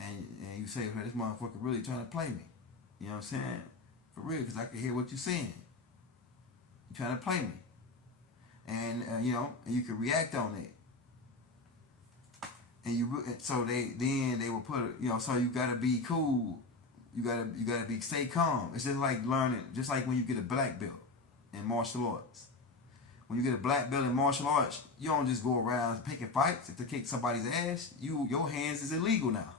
And you say, hey, this motherfucker really trying to play me. You know what I'm saying? For real, because I can hear what you're saying. You're trying to play me. And, and you can react on it. And so they will put, so you got to be cool. You gotta stay calm. It's just like learning, just like when you get a black belt in martial arts. When you get a black belt in martial arts, you don't just go around picking fights. If to kick somebody's ass, your hands is illegal now.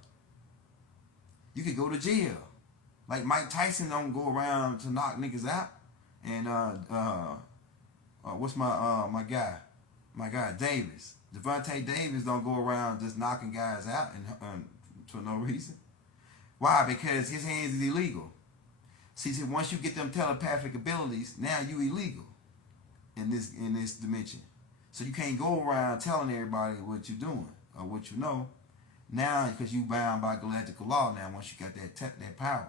You could go to jail. Like Mike Tyson don't go around to knock niggas out. And what's my guy Davis, Devontae Davis don't go around just knocking guys out and for no reason. Why? Because his hands is illegal. See, once you get them telepathic abilities, now you illegal in this dimension. So you can't go around telling everybody what you're doing or what you know. Now, because you bound by galactic law now, once you got that power.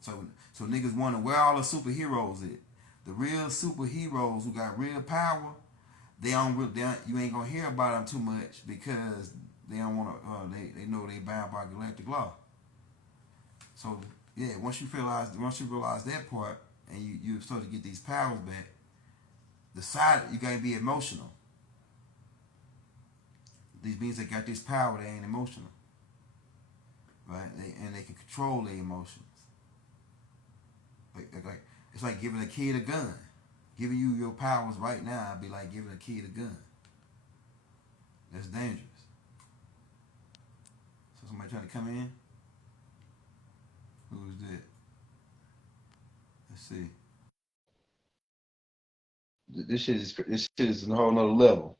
So niggas wonder where all the superheroes at. The real superheroes who got real power, you ain't gonna hear about them too much because they don't want to. They know they bound by galactic law. So yeah, once you realize that part, and you start to get these powers back, you gotta be emotional. These beings that got this power, they ain't emotional, right? They can control their emotions. Like it's like giving a kid a gun. Giving you your powers right now, I'd be like giving a kid a gun. That's dangerous. Somebody trying to come in? Who is that? Let's see. This shit is a whole nother level.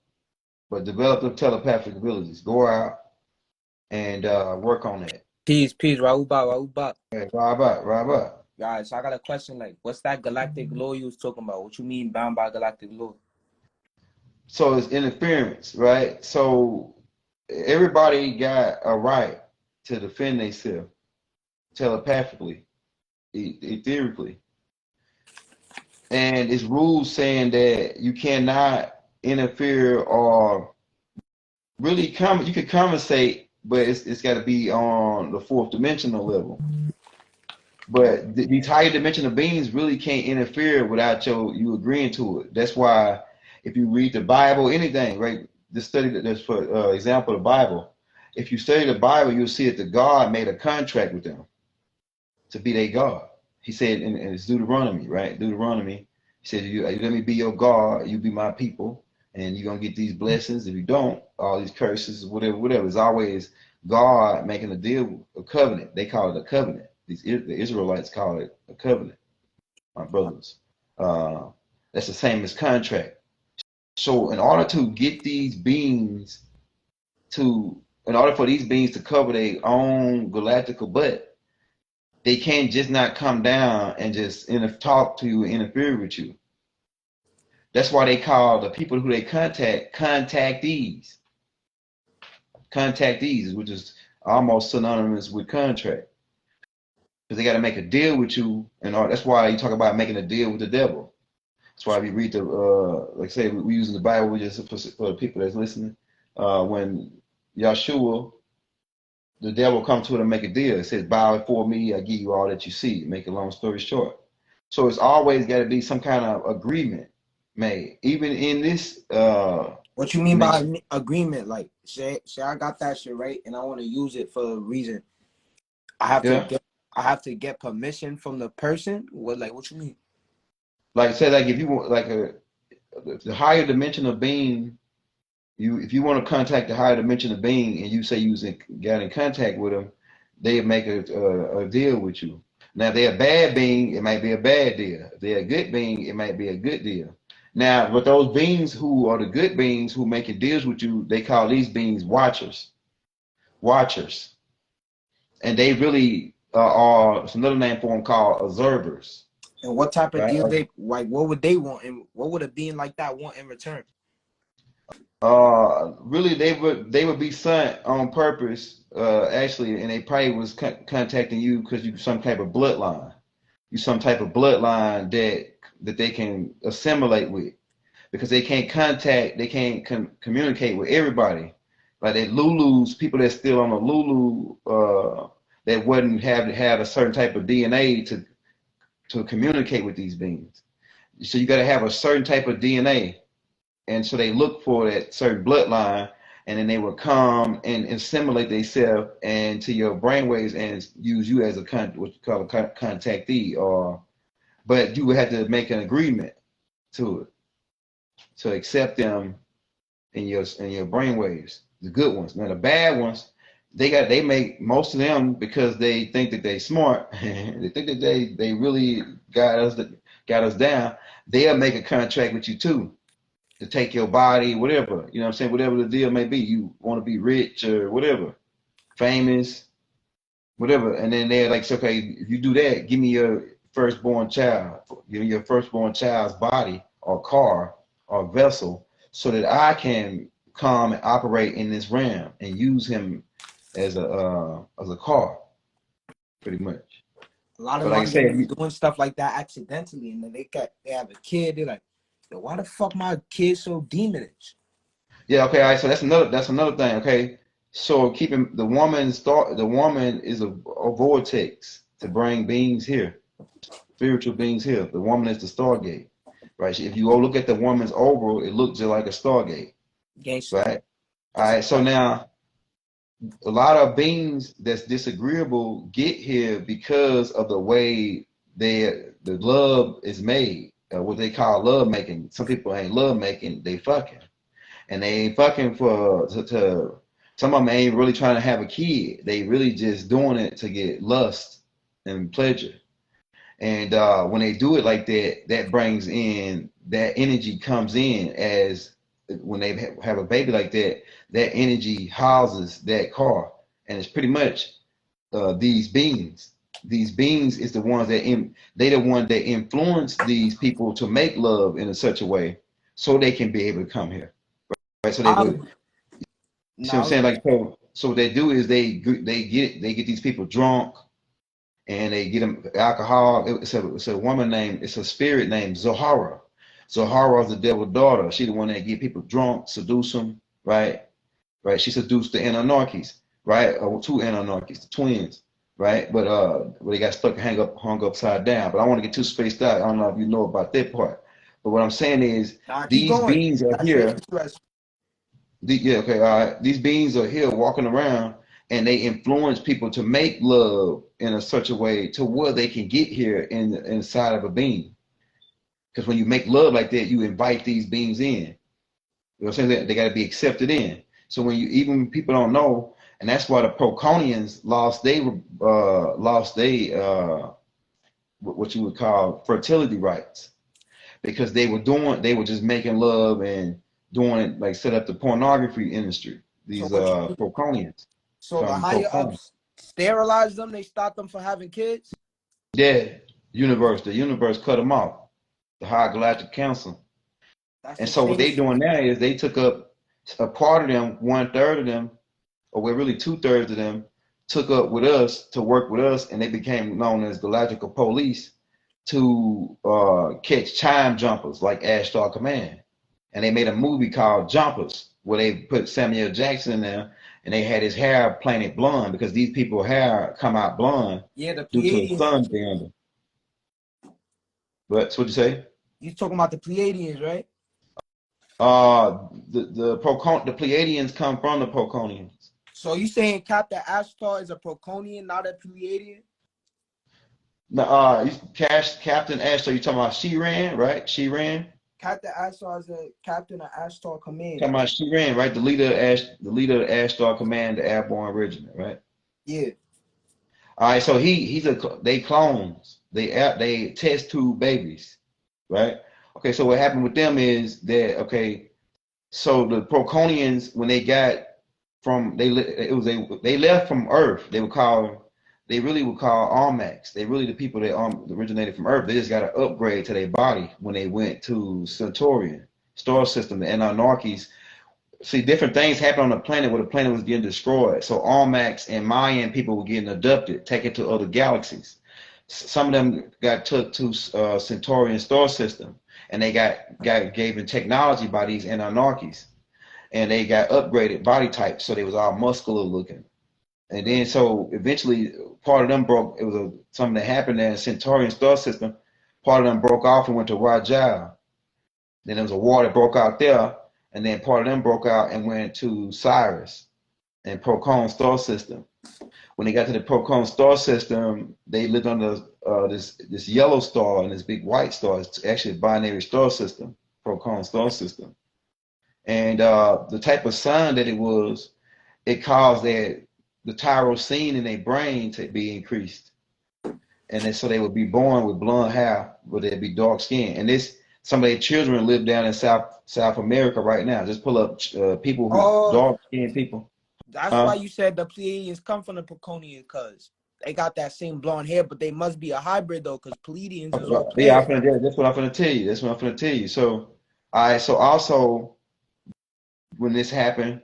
But develop the telepathic abilities. Go out and work on that. Peace, Rahubat. Hey, Rahubat. Guys, so I got a question. Like, what's that galactic law you was talking about? What you mean bound by galactic law? So it's interference, right? So everybody got a right to defend themselves telepathically, etherically. And it's rules saying that you cannot interfere or really you can conversate, but it's got to be on the fourth dimensional level. But these higher dimensional beings really can't interfere without you agreeing to it. That's why if you read the Bible, anything, right? Just study this for example, the Bible. If you study the Bible, you'll see that the God made a contract with them to be their God. He said, and it's Deuteronomy, right? Deuteronomy. He said, you let me be your God, you be my people, and you're going to get these blessings. If you don't, all these curses, whatever. It's always God making a deal, a covenant. They call it a covenant. The Israelites call it a covenant, my brothers. That's the same as contract. So in order to get these beings in order for these beings to cover their own galactical butt, they can't just not come down and just talk to you and interfere with you. That's why they call the people who they contactees. Contactees, which is almost synonymous with contract. Because they got to make a deal with you, and that's why you talk about making a deal with the devil. That's why we read like say we using the Bible, we just for the people that's listening. When Yahshua, the devil come to him and make a deal. It says, bow before me, I give you all that you see. Make a long story short. So it's always got to be some kind of agreement made. Even in this what you mean by agreement? Like, say I got that shit right and I want to use it for a reason. I have to get permission from the person? What you mean? Like say like if you want like the higher dimensional being, if you want to contact the higher dimensional being and you say you got in contact with them, they make a deal with you. Now if they're a bad being, it might be a bad deal. If they're a good being, it might be a good deal. Now, but those beings who are the good beings who making deals with you, they call these beings watchers. Watchers. And they really or it's another name for them called observers. And what type of Right? deal they like? What would they want, and what would a being like that want in return? Really, they would be sent on purpose, actually, and they probably was contacting you because you some type of bloodline. You some type of bloodline that they can assimilate with, because they can't communicate with everybody. Like they Lulus, people that's still on a Lulu, that wouldn't have a certain type of DNA to communicate with these beings. So you got to have a certain type of DNA. And so they look for that certain bloodline, and then they will come and assimilate themselves into your brainwaves and use you as what you call a contactee. But you would have to make an agreement to it, to accept them in your brainwaves. The good ones. Now the bad ones, they make most of them because they think that they smart. They think that they really got us down. They'll make a contract with you too, to take your body, whatever, you know what I'm saying? Whatever the deal may be, you want to be rich or whatever, famous, whatever. And then they're like, okay, if you do that, give me your firstborn child, give me your firstborn child's body or car or vessel, so that I can come and operate in this realm and use him as a car, pretty much. A lot of But like I them said, doing stuff like that accidentally, and then they have a kid. They're like, yo, why the fuck my kid so demonish? yeah, okay, all right. So that's another thing. Okay, so keeping the woman is a vortex to bring beings here, spiritual beings here. The woman is the stargate, right? If you go look at the woman's oval, it looks just like a stargate, Gangster. right? All right. So now, a lot of beings that's disagreeable get here because of the way the love is made, what they call love making. Some people ain't love making, they fucking. And they ain't fucking some of them ain't really trying to have a kid. They really just doing it to get lust and pleasure. And when they do it like that, that brings in, that energy comes in, as when they have a baby like that, that energy houses that car. And it's pretty much these beings. These beings is the ones they the one that influence these people to make love in such a way so they can be able to come here. Right? So they would, see what I'm saying? Like, so what they do is they get these people drunk, and they get them alcohol. It's a woman named, it's a spirit named Zohara. Zohara is the devil's daughter. She the one that get people drunk, seduce them, right? Right. She seduced the Anunnakis, right? Two Anunnakis, the twins, right? But they got stuck, hung upside down. But I want to get too spaced out. I don't know if you know about that part. But what I'm saying is, these beings are here. Yeah, okay, all right. These beings are here walking around, and they influence people to make love in a such a way to where they can get here inside of a being. Because when you make love like that, you invite these beings in. You know what I'm saying? They got to be accepted in. So when even people don't know, and that's why the Proconians lost what you would call fertility rights, because they were just making love and doing it, like set up the pornography industry. These Proconians. So the higher ups sterilize them, they stop them from having kids? Yeah, the universe cut them off. The High Galactic Council. And so what they doing now is they took up a part of them, 1/3 of them, or we're really 2/3 of them, took up with us to work with us, and they became known as Galactical Police to catch time jumpers like Ashtar Command. And they made a movie called Jumpers, where they put Samuel Jackson in there, and they had his hair painted blonde, because these people's hair come out blonde due to the sun behind them. But what you say? You talking about the Pleiadians, right? The Pleiadians come from the Proconians. So you saying Captain Ashtar is a Proconian, not a Pleiadian? No, Captain Ashtar, you talking about She-Ran, right? She-Ran? Captain Ashtar is a captain of Ashtar Command. Talking about She-Ran, right? The leader of Ashtar Command, the Airborne Regiment, right? Yeah. All right, so they clones. They test tube babies, right? Okay, so what happened with them is that, okay, so the Proconians, when they got from they left from Earth, they were called they really were called Almacs. They really the people that originated from Earth. They just got an upgrade to their body when they went to Centaurian star system, the Anunnakis. See, different things happened on the planet where the planet was getting destroyed. So Almacs and Mayan people were getting abducted, taken to other galaxies. Some of them got took to Centaurian star system, and they got given technology by these Anunnakis, and they got upgraded body types, so they was all muscular looking. And then so eventually part of them broke. It was something that happened there in Centaurian star system. Part of them broke off and went to Rajal. Then there was a war that broke out there, and then part of them broke out and went to Sirius and Procon star system. When they got to the Procon star system, they lived under this yellow star and this big white star. It's actually a binary star system, Procon star system. And the type of sun that it was, it caused the tyrosine in their brain to be increased. And then, so they would be born with blonde hair, but they'd be dark skin. And some of their children live down in South America right now. Just pull up people who dark skinned people. That's why you said the Pleiadians come from the Proconians, because they got that same blonde hair, but they must be a hybrid though, because Pleiadians is all yeah, that's what I'm gonna tell you. So so also when this happened,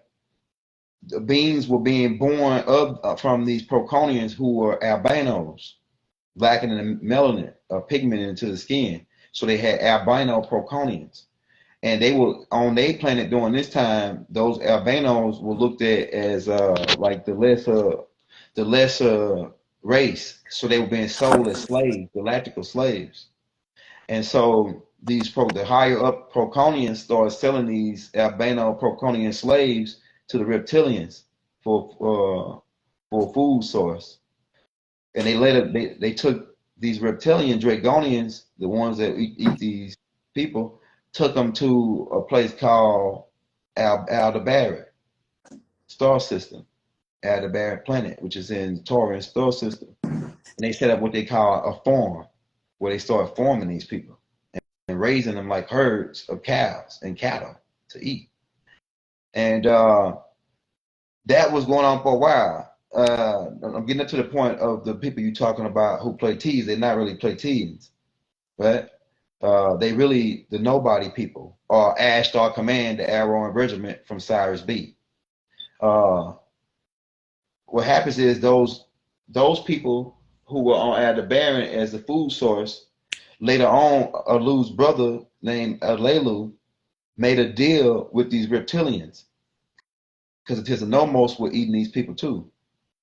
the beings were being born from these Proconians who were albinos, lacking in the melanin or pigment into the skin. So they had albino Proconians. And they were on their planet during this time. Those albinos were looked at as like the lesser race. So they were being sold as slaves, galactical slaves. And so the higher up Proconians started selling these albino Proconian slaves to the reptilians for a food source. And they took these reptilian Dragonians, the ones that eat these people, took them to a place called Aldebaran star system, Aldebaran planet, which is in Taurian star system. And they set up what they call a farm, where they started farming these people and raising them like herds of cows and cattle to eat. And that was going on for a while. I'm getting up to the point of the people you're talking about who play T's. They're not really Pleiadians, right? They really the nobody people, or Ashtar Command, the Aroan Regiment from Cyrus B. What happens is those people who were on Aldebaran as the food source, later on, Alu's brother named Alelu made a deal with these reptilians, because the Nomos were eating these people too.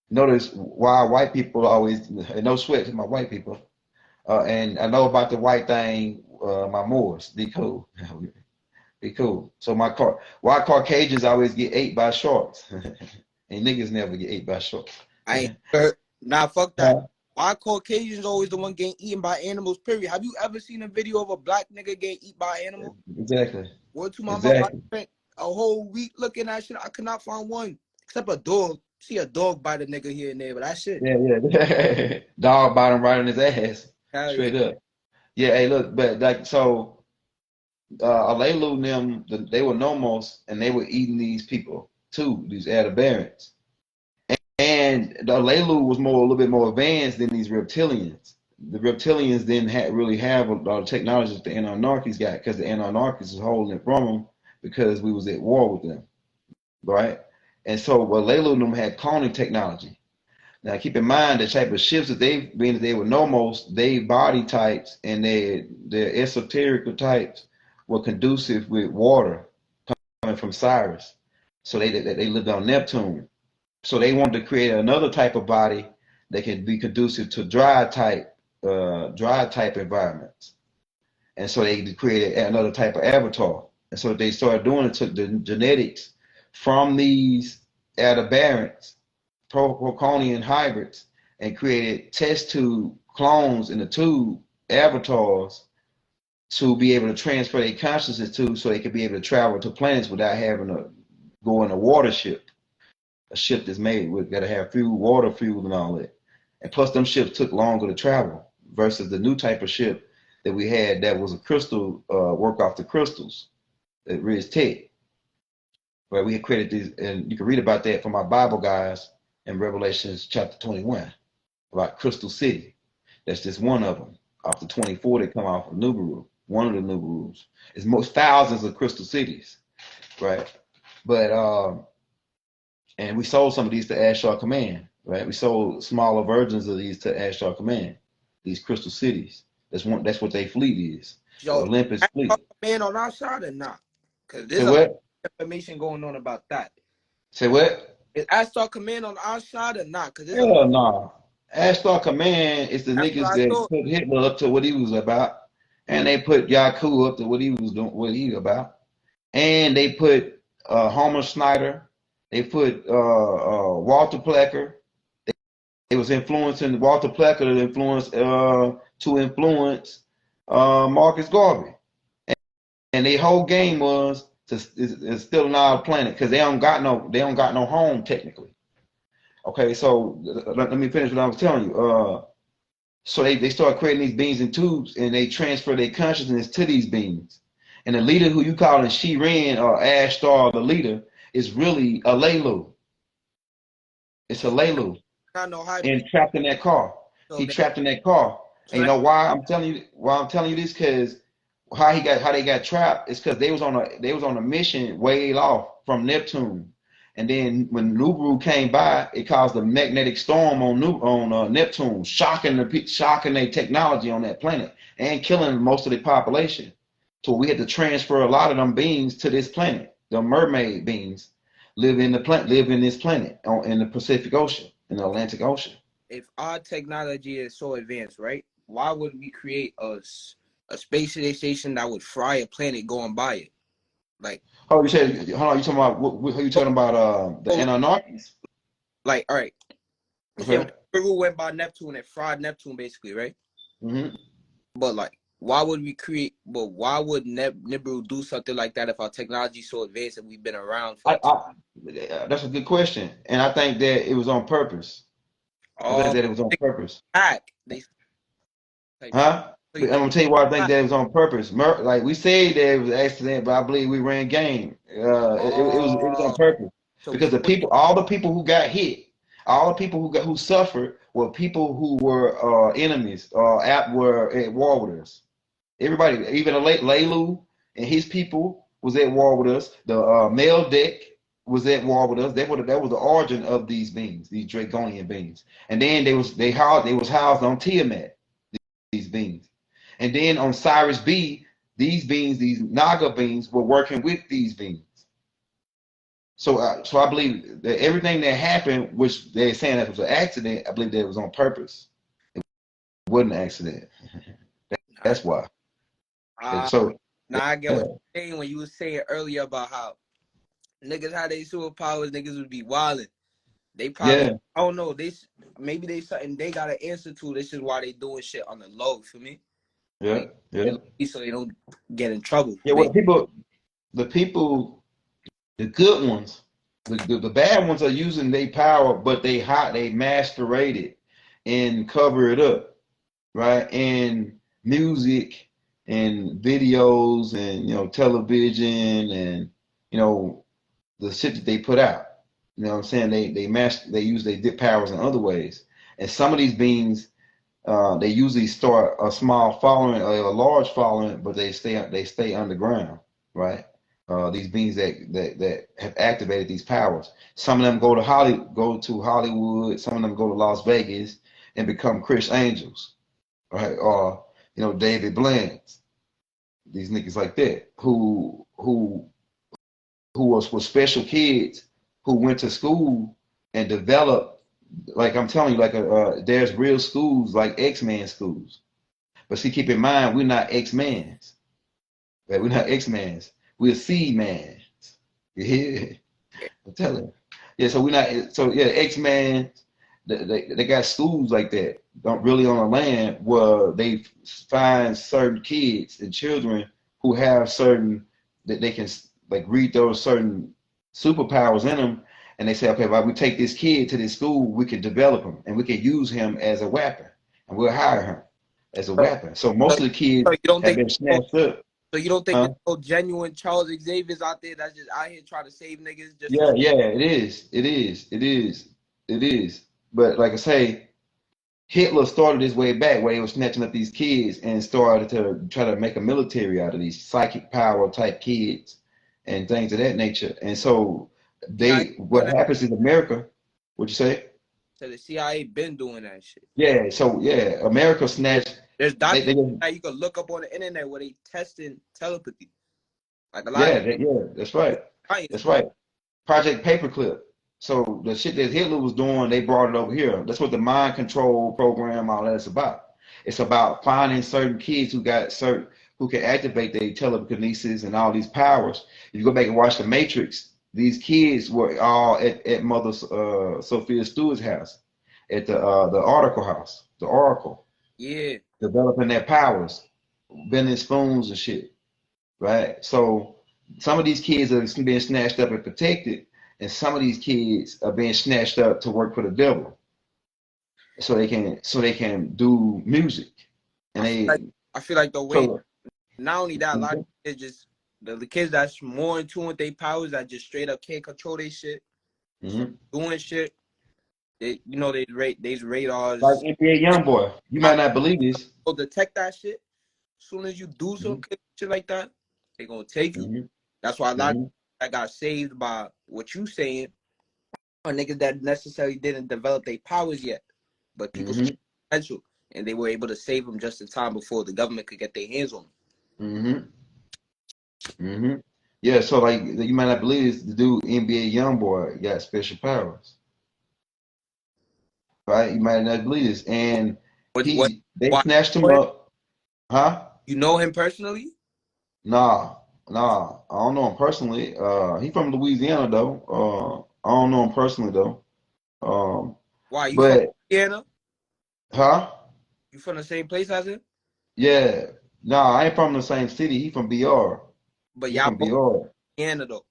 Notice why white people always, no sweat to my white people. And I know about the white thing, my Moors, be cool. Be cool. So why Caucasians always get ate by sharks? And niggas never get ate by sharks. Nah, fuck that. Why Caucasians always the one getting eaten by animals, period? Have you ever seen a video of a black nigga getting eaten by an animal? Exactly. Word to my mother, I spent a whole week looking at shit. I could not find one, except a dog. See a dog bite a nigga here and there, but that shit. Yeah. Dog bite him right on his ass. Hell straight up. Yeah, hey, look, but like, so Alelu and them, they were Nomos, and they were eating these people too, these Aldebarans. And the Alelu was a little bit more advanced than these reptilians. The reptilians didn't really have a lot of technology that the Anunnakis got, because the Anunnakis is holding it from them because we was at war with them, right? And so Alelu and them had cloning technology. Now, keep in mind the type of ships that they were Nomos, their body types and their esoteric types were conducive with water coming from Sirius. So they lived on Neptune. So they wanted to create another type of body that can be conducive to dry type environments. And so they created another type of avatar. And so what they started doing, it took the genetics from these Aldebarans, Proconian hybrids, and created test tube clones in the tube avatars to be able to transfer their consciousness to, so they could be able to travel to planets without having to go in a water ship. A ship that's made with got to have fuel, water fuel, and all that. And plus, them ships took longer to travel versus the new type of ship that we had that was a crystal, work off the crystals, that Riz Tech. Where we had created these, and you can read about that from our Bible guys in Revelations chapter 21. like Crystal City. That's just one of them. Off the 24 that come off of Nibiru, one of the Nibirus. It's most thousands of Crystal Cities, right? But and we sold some of these to Ashtar Command, right? We sold smaller versions of these to Ashtar Command, these Crystal Cities. That's what their fleet is. The Yo, Olympus fleet. man on our side or not? Because Say there's a lot what? of information going on about that. Say what? Is Astar Command on our side or not? Because there's Hell no. Ashtar Command is the that's what niggas I that thought. put Hitler up to what he was about, and they put Yaku up to what he was doing, what he about, and they put Homer Snyder, they put Walter Plecker. It was influencing Walter Plecker to influence Marcus Garvey, and their whole game was is still on our planet because they don't got no home technically. Okay, so let me finish what I was telling you. So they start creating these beings and tubes, and they transfer their consciousness to these beings. And the leader who you call in Shiran or Ashtar, the leader, is really a Lelu. It's a Lelu. I know how. And trapped in that car. So He trapped in that car. And you know why I'm telling you this? Because how they got trapped is because they was on a mission way off from Neptune. And then when Nibiru came by, it caused a magnetic storm on Neptune, shocking their technology on that planet and killing most of the population. So we had to transfer a lot of them beings to this planet. The mermaid beings live in this planet in the Pacific Ocean, in the Atlantic Ocean. If our technology is so advanced, right? Why would we create a space station that would fry a planet going by it? Like, oh, you said, hold on, you talking about who you talking about? The Anunnakis? Like, all right. Okay. Nibiru went by Neptune and fried Neptune, basically, right? Mm-hmm. But like, why would we create? But why would Nibiru do something like that if our technology is so advanced and we've been around for? That's a good question, and I think that it was on purpose. I think that it was on purpose. Huh? I'm gonna tell you why I think that it was on purpose. Like we said that it was an accident, but I believe we ran game. It was on purpose because all the people who got hit, all the people who suffered were people who were enemies or were at war with us. Everybody, even Lelu and his people was at war with us. The Meldeck was at war with us. That was the origin of these beings, these Draconian beings. And then they was housed on Tiamat, these beings. And then on Cyrus B, these beings, these Naga beings, were working with these beings. So I believe that everything that happened, which they're saying that was an accident, I believe that it was on purpose. It wasn't an accident. That's why. So now I get what you're saying when you were saying earlier about how niggas had their superpowers, niggas would be wilding. They probably, I don't know, maybe they something they got an answer to. This is why they doing shit on the low, for me. Yeah, so they don't get in trouble. Yeah, well, the good ones, the bad ones are using their power, but they masquerade it and cover it up, right? And music and videos and television and the shit that they put out. You know what I'm saying? They use their powers in other ways. And some of these beings, they usually start a small following or a large following, but they stay underground, right? These beings that have activated these powers. Some of them go to Hollywood. Some of them go to Las Vegas and become Chris Angels, right? Or David Bland's. These niggas like that who was special kids who went to school and developed. Like I'm telling you, there's real schools like X-Men schools. But see, keep in mind, we're not X-Mans. Right? We're not X-Mans. We're C-Mans. Yeah. I'm telling you. Yeah, so we're not, X-Men, they got schools like that, don't really on the land where they find certain kids and children who have certain, that they can read those certain superpowers in them. And they say, okay, well, we take this kid to this school, we can develop him and we can use him as a weapon and we'll hire him as a weapon. So most of the kids have been snatched up. So you don't think there's no genuine Charles Xavier's out there that's just out here trying to save niggas? It is. But like I say, Hitler started his way back where he was snatching up these kids and started to try to make a military out of these psychic power type kids and things of that nature. And so CIA what doing that. happens in America, what you say? So the CIA been doing that shit. Yeah, so yeah, America snatched. There's They, they, documents that you can look up on the internet where they testing telepathy. Like a lot yeah, of that's right. science. That's right. Project Paperclip. So the shit that Hitler was doing, they brought it over here. That's what the mind control program, all that's about. It's about finding certain kids who can activate their telekinesis and all these powers. If you go back and watch The Matrix, these kids were all at Mother Sophia Stewart's house, at the Oracle house, the Oracle, Yeah. developing their powers, bending spoons and shit, right? So some of these kids are being snatched up and protected, and some of these kids are being snatched up to work for the devil, so they can do music, and I feel like the way so not only that, a lot of mhm, kids just the kids that's more in tune with their powers that just straight up can't control their shit, mhm. doing shit. They these Like radars NBA YoungBoy, you might not believe this. will detect that shit. As soon as you do some Mhm, shit like that, they gonna take you. mhm, That's why a lot of mhm, that got saved by what you saying are niggas that necessarily didn't develop their powers yet, but people saw mhm, potential and they were able to save them just in time before the government could get their hands on them. mhm, mhm. Yeah, so like you might not believe this. The dude NBA YoungBoy got special powers, right? You might not believe this, and What? they Why? snatched him up, huh? You know him personally? Nah, nah. I don't know him personally. He from Louisiana though. I don't know him personally though. Why you from But Louisiana? huh? You from the same place as him? Yeah. Nah, I ain't from the same city. He from BR. But He y'all from both BR. Louisiana though.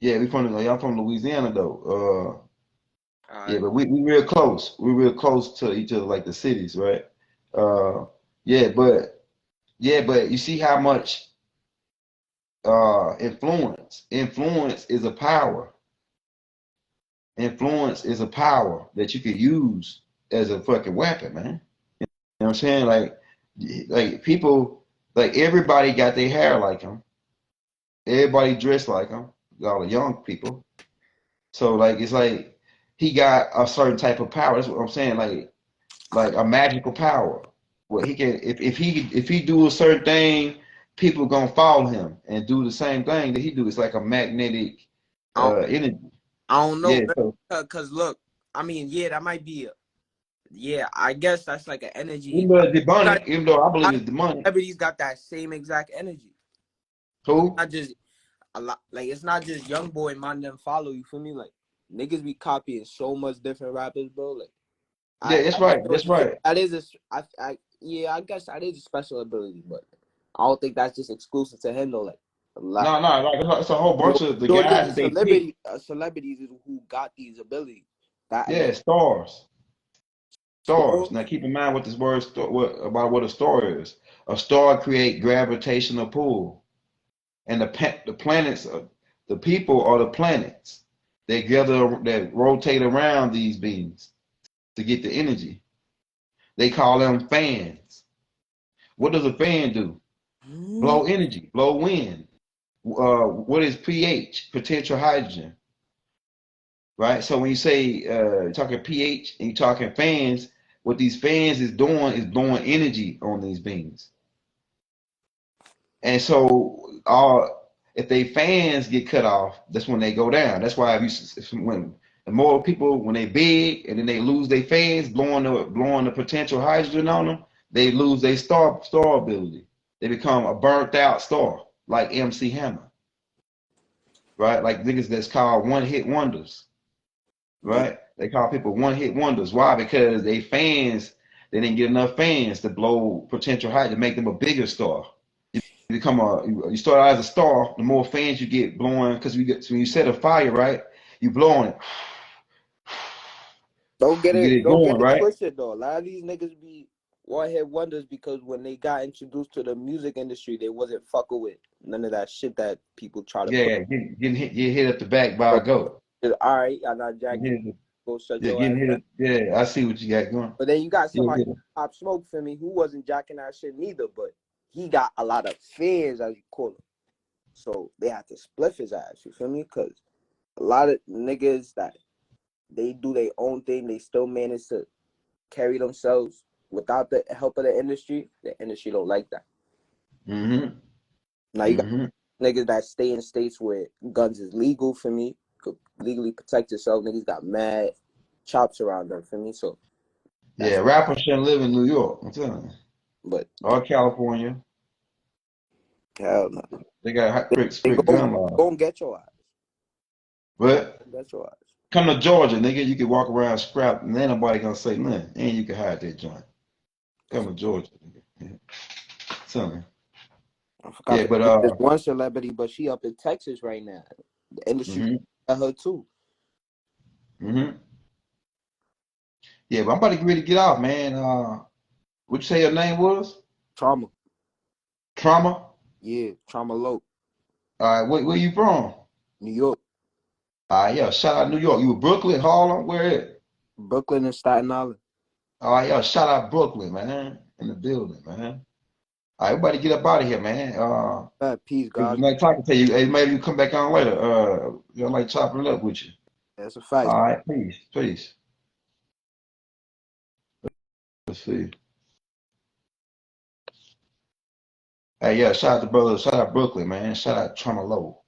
Yeah, y'all from Louisiana though. Yeah, Alright. but we real close. We real close to each other, like the cities, right? Uh, yeah, but you see how much influence is a power. Influence is a power that you could use as a fucking weapon, man. You know what I'm saying? Like people, like everybody got their hair like him. Everybody dressed like him. All the young people. So like it's like he got a certain type of power. That's what I'm saying. Like a magical power. Well, he can if he do a certain thing, people gonna follow him and do the same thing that he do. It's like a magnetic I don't, energy. I don't know. Yeah. So Cause look, I mean, yeah, that might be yeah, I guess that's like an energy. even though it's Like, demonic, even though I a believe lot of it's demonic. celebrities got that same exact energy. So it's Who? not just a lot like it's not just young boy man them follow you for me. Like niggas be copying so much different rappers, bro. Like Yeah, that's I guess right. That's yeah, right. that is I guess that is a special ability, but I don't think that's just exclusive to him though. Like a lot No, no, like it's a whole bunch of the majority of guys the that they pick. celebrities is who got these abilities. That and Yeah, then stars. Stars. store. Now keep in mind what this word what a star is. A star create gravitational pull, and the planets, the people are the planets. They gather that rotate around these beings to get the energy. They call them fans. What does a fan do? Mm, Blow energy, blow wind. What is pH? Potential hydrogen, right? So when you say you're talking pH and you're talking fans, what these fans is doing is blowing energy on these beings. And so if they fans get cut off, that's when they go down. That's why when the more people when they big and then they lose their fans blowing the potential hydrogen on them, they lose their star ability. They become a burnt out star like MC Hammer, right? Like niggas that's called one hit wonders, yeah. right? They call people one hit wonders. Why? Because they didn't get enough fans to blow potential hydrogen to make them a bigger star. You start out as a star, the more fans you get blowing, because when you set a fire, right? You blowing it, you get it Don't going, get it right? twisted though. A lot of these niggas be one hit wonders because when they got introduced to the music industry, they wasn't fucking with none of that shit that people try to put. Yeah, get hit at the back by a goat. All right, I got Jackie. Go shut Yeah, your getting ass down. hit. Yeah, I see what you got going. But then you got Yeah, somebody yeah. Pop Smoke for me who wasn't jacking that shit neither, but he got a lot of fans, as you call them. So they had to split his ass, you feel me? Because a lot of niggas that they do their own thing, they still manage to carry themselves without the help of the industry. The industry don't like that. Mm-hmm. Now you got niggas that stay in states where guns is legal for me, could legally protect yourself. Niggas got mad chops around them for me. So Yeah, rappers shouldn't live in New York, I'm telling you. but Or California. hell no. They got They strict gun laws. go and get your ass. But Get your ass. come to Georgia, nigga, you can walk around scrap and ain't nobody gonna say nothing. And you can hide that joint. Come to Georgia, nigga. Something. I forgot Yeah, to but this one celebrity, but she up in Texas right now. The industry at her too. Yeah, but I'm about to get ready to get off, man. What you say your name was? Trauma. Trauma? Yeah, Trauma Low. All right, where you from? New York. Yeah, shout out New York. You Brooklyn, Harlem, where it? Brooklyn and Staten Island. All right, shout out Brooklyn, man. In the building, man. All right, everybody get up out of here, man. Peace, It was God. nice talking to you. Hey, maybe you come back on later. You know, like chopping it up with you. That's a fact. All right, peace. Let's see. Hey, yeah, shout out to brother, shout out Brooklyn, man. Shout out Trauma Low.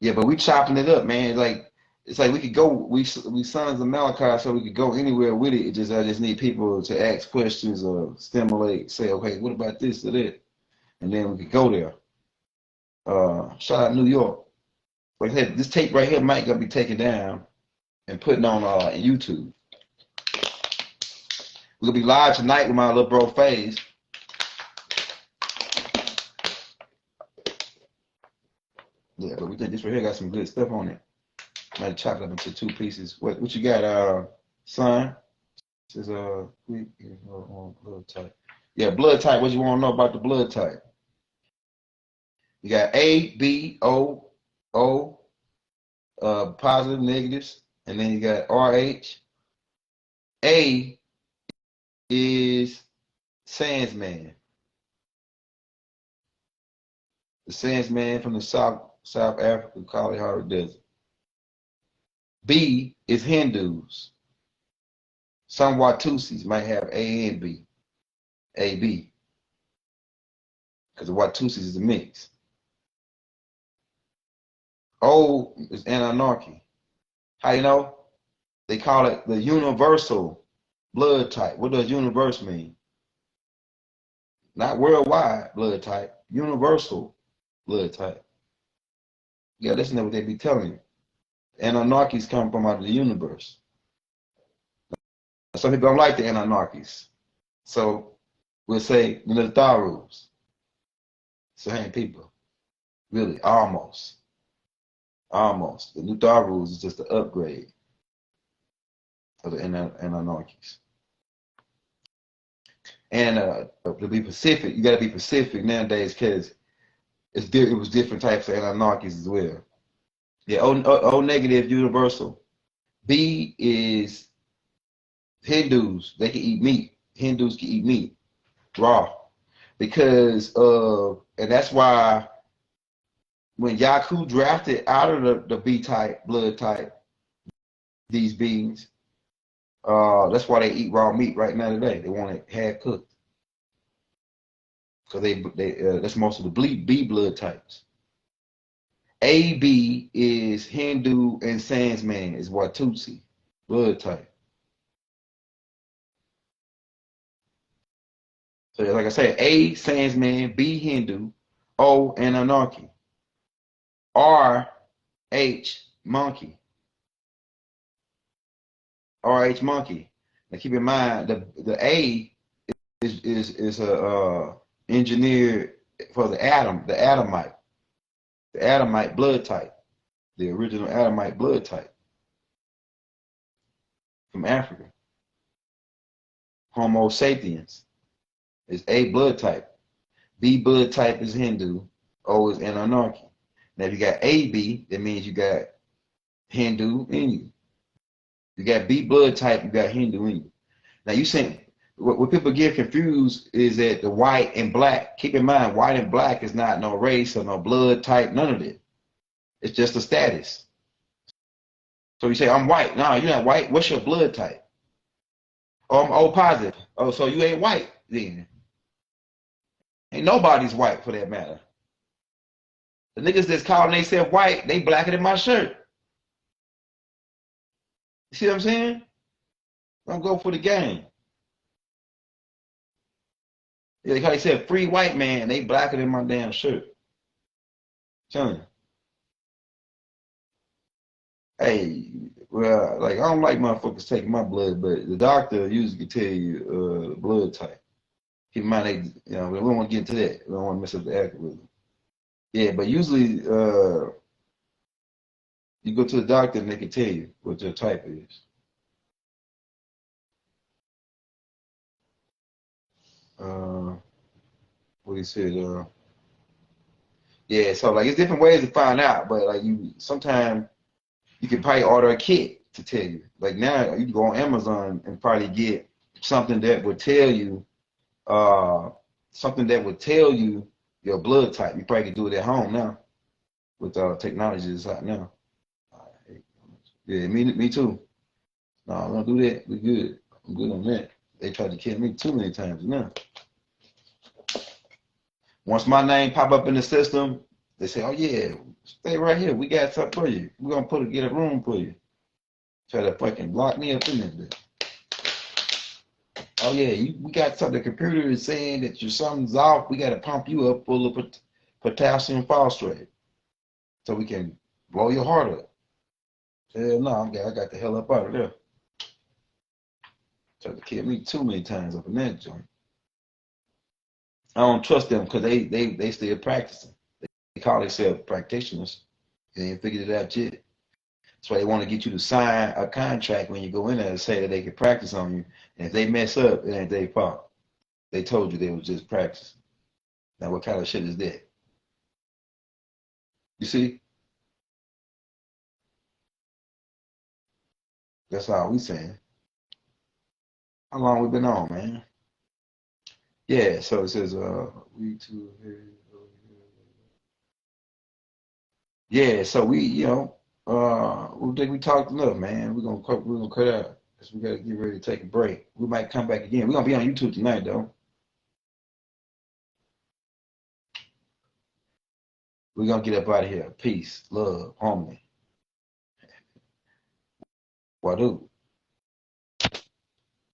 Yeah, but we chopping it up, man. Like it's like we could go. We sons of Malachi, so we could go anywhere with it. I just need people to ask questions or stimulate. Say, okay, what about this or that, and then we could go there. Shout out New York. Like I said, this tape right here might gonna be taken down and putting on YouTube. We're gonna be live tonight with my little bro Faise. Yeah, but we think this right here got some good stuff on it. Might chop it up into two pieces. What you got, son? This is blood type. Yeah, blood type. What you want to know about the blood type? You got A, B, O, positive, negatives, and then you got RH. A is Sandsman. The Sandsman from the South Africa, Kalahari Desert. B is Hindus. Some Watusis might have A and B. AB. Because the Watusis is a mix. O is Anunnaki. How you know? They call it the universal blood type. What does universe mean? Not worldwide blood type, universal blood type. Yeah, listen to what they be telling you. Anunnakis come from out of the universe. Some people don't like the Anunnakis. So we'll say the Tharus. Same people. Really, almost. Almost. The new Tharus is just an upgrade of the Anunnakis. And to be Pacific, you got to be Pacific nowadays because it was different types of Anunnakis as well. Yeah, O negative universal. B is Hindus. They can eat meat. Hindus can eat meat raw because and that's why when Yaku drafted out of the B type blood type these beings, that's why they eat raw meat right now today. They want it half cooked because that's most of the B blood types. AB is Hindu and Sandsman is Watusi blood type. So like I said, A Sandsman, B Hindu, O Anunnaki, R H monkey, RH monkey. Now keep in mind the A is a engineered for the Adamite blood type, the original Adamite blood type from Africa. Homo sapiens is A blood type. B blood type is Hindu. O is Anunnaki. Now if you got AB, that means you got Hindu in you. You got B blood type, you got Hindu in you. Now you saying what people get confused is that the white and black, keep in mind, white and black is not no race or no blood type, none of it. It's just a status. So you say, I'm white. No, you're not white. What's your blood type? Oh, I'm O positive. Oh, so you ain't white then. Ain't nobody's white for that matter. The niggas that's calling themselves white, they blacker than my shirt. You see what I'm saying? Don't go for the game. Yeah, they said free white man, they blacker than my damn shirt. Telling you. Hey, well, like I don't like motherfuckers taking my blood, but the doctor usually can tell you blood type. Keep in mind, we don't want to get into that. We don't want to mess up the algorithm. Yeah, but usually you go to the doctor and they can tell you what your type is. What he said, yeah, so like it's different ways to find out, but like sometimes you can probably order a kit to tell you. Like now you can go on Amazon and probably get something that would tell you your blood type. You probably can do it at home now with technology that's out now. Yeah, me too. No, don't do that. We good. I'm good on that. They tried to kill me too many times now. Once my name pop up in the system, they say, "Oh yeah, stay right here. We got something for you. We're gonna get a room for you." Try to fucking lock me up in there. Bitch. Oh yeah, we got something. The computer is saying that something's off. We got to pump you up full of potassium phosphate so we can blow your heart up. Hell no, I got the hell up out of there. Tried to kill me too many times up in that joint. I don't trust them because they still practicing. They call themselves practitioners. They ain't figured it out yet. That's why they want to get you to sign a contract when you go in there to say that they can practice on you. And if they mess up, it ain't their fault. They told you they was just practicing. Now what kind of shit is that? You see? That's all we saying. How long we been on, man? Yeah, so it says we two here. Yeah, so we think we talked enough, man. We're gonna cut out because we gotta get ready to take a break. We might come back again. We're gonna be on YouTube tonight though. We're gonna get up out of here. Peace, love, harmony. Wadu.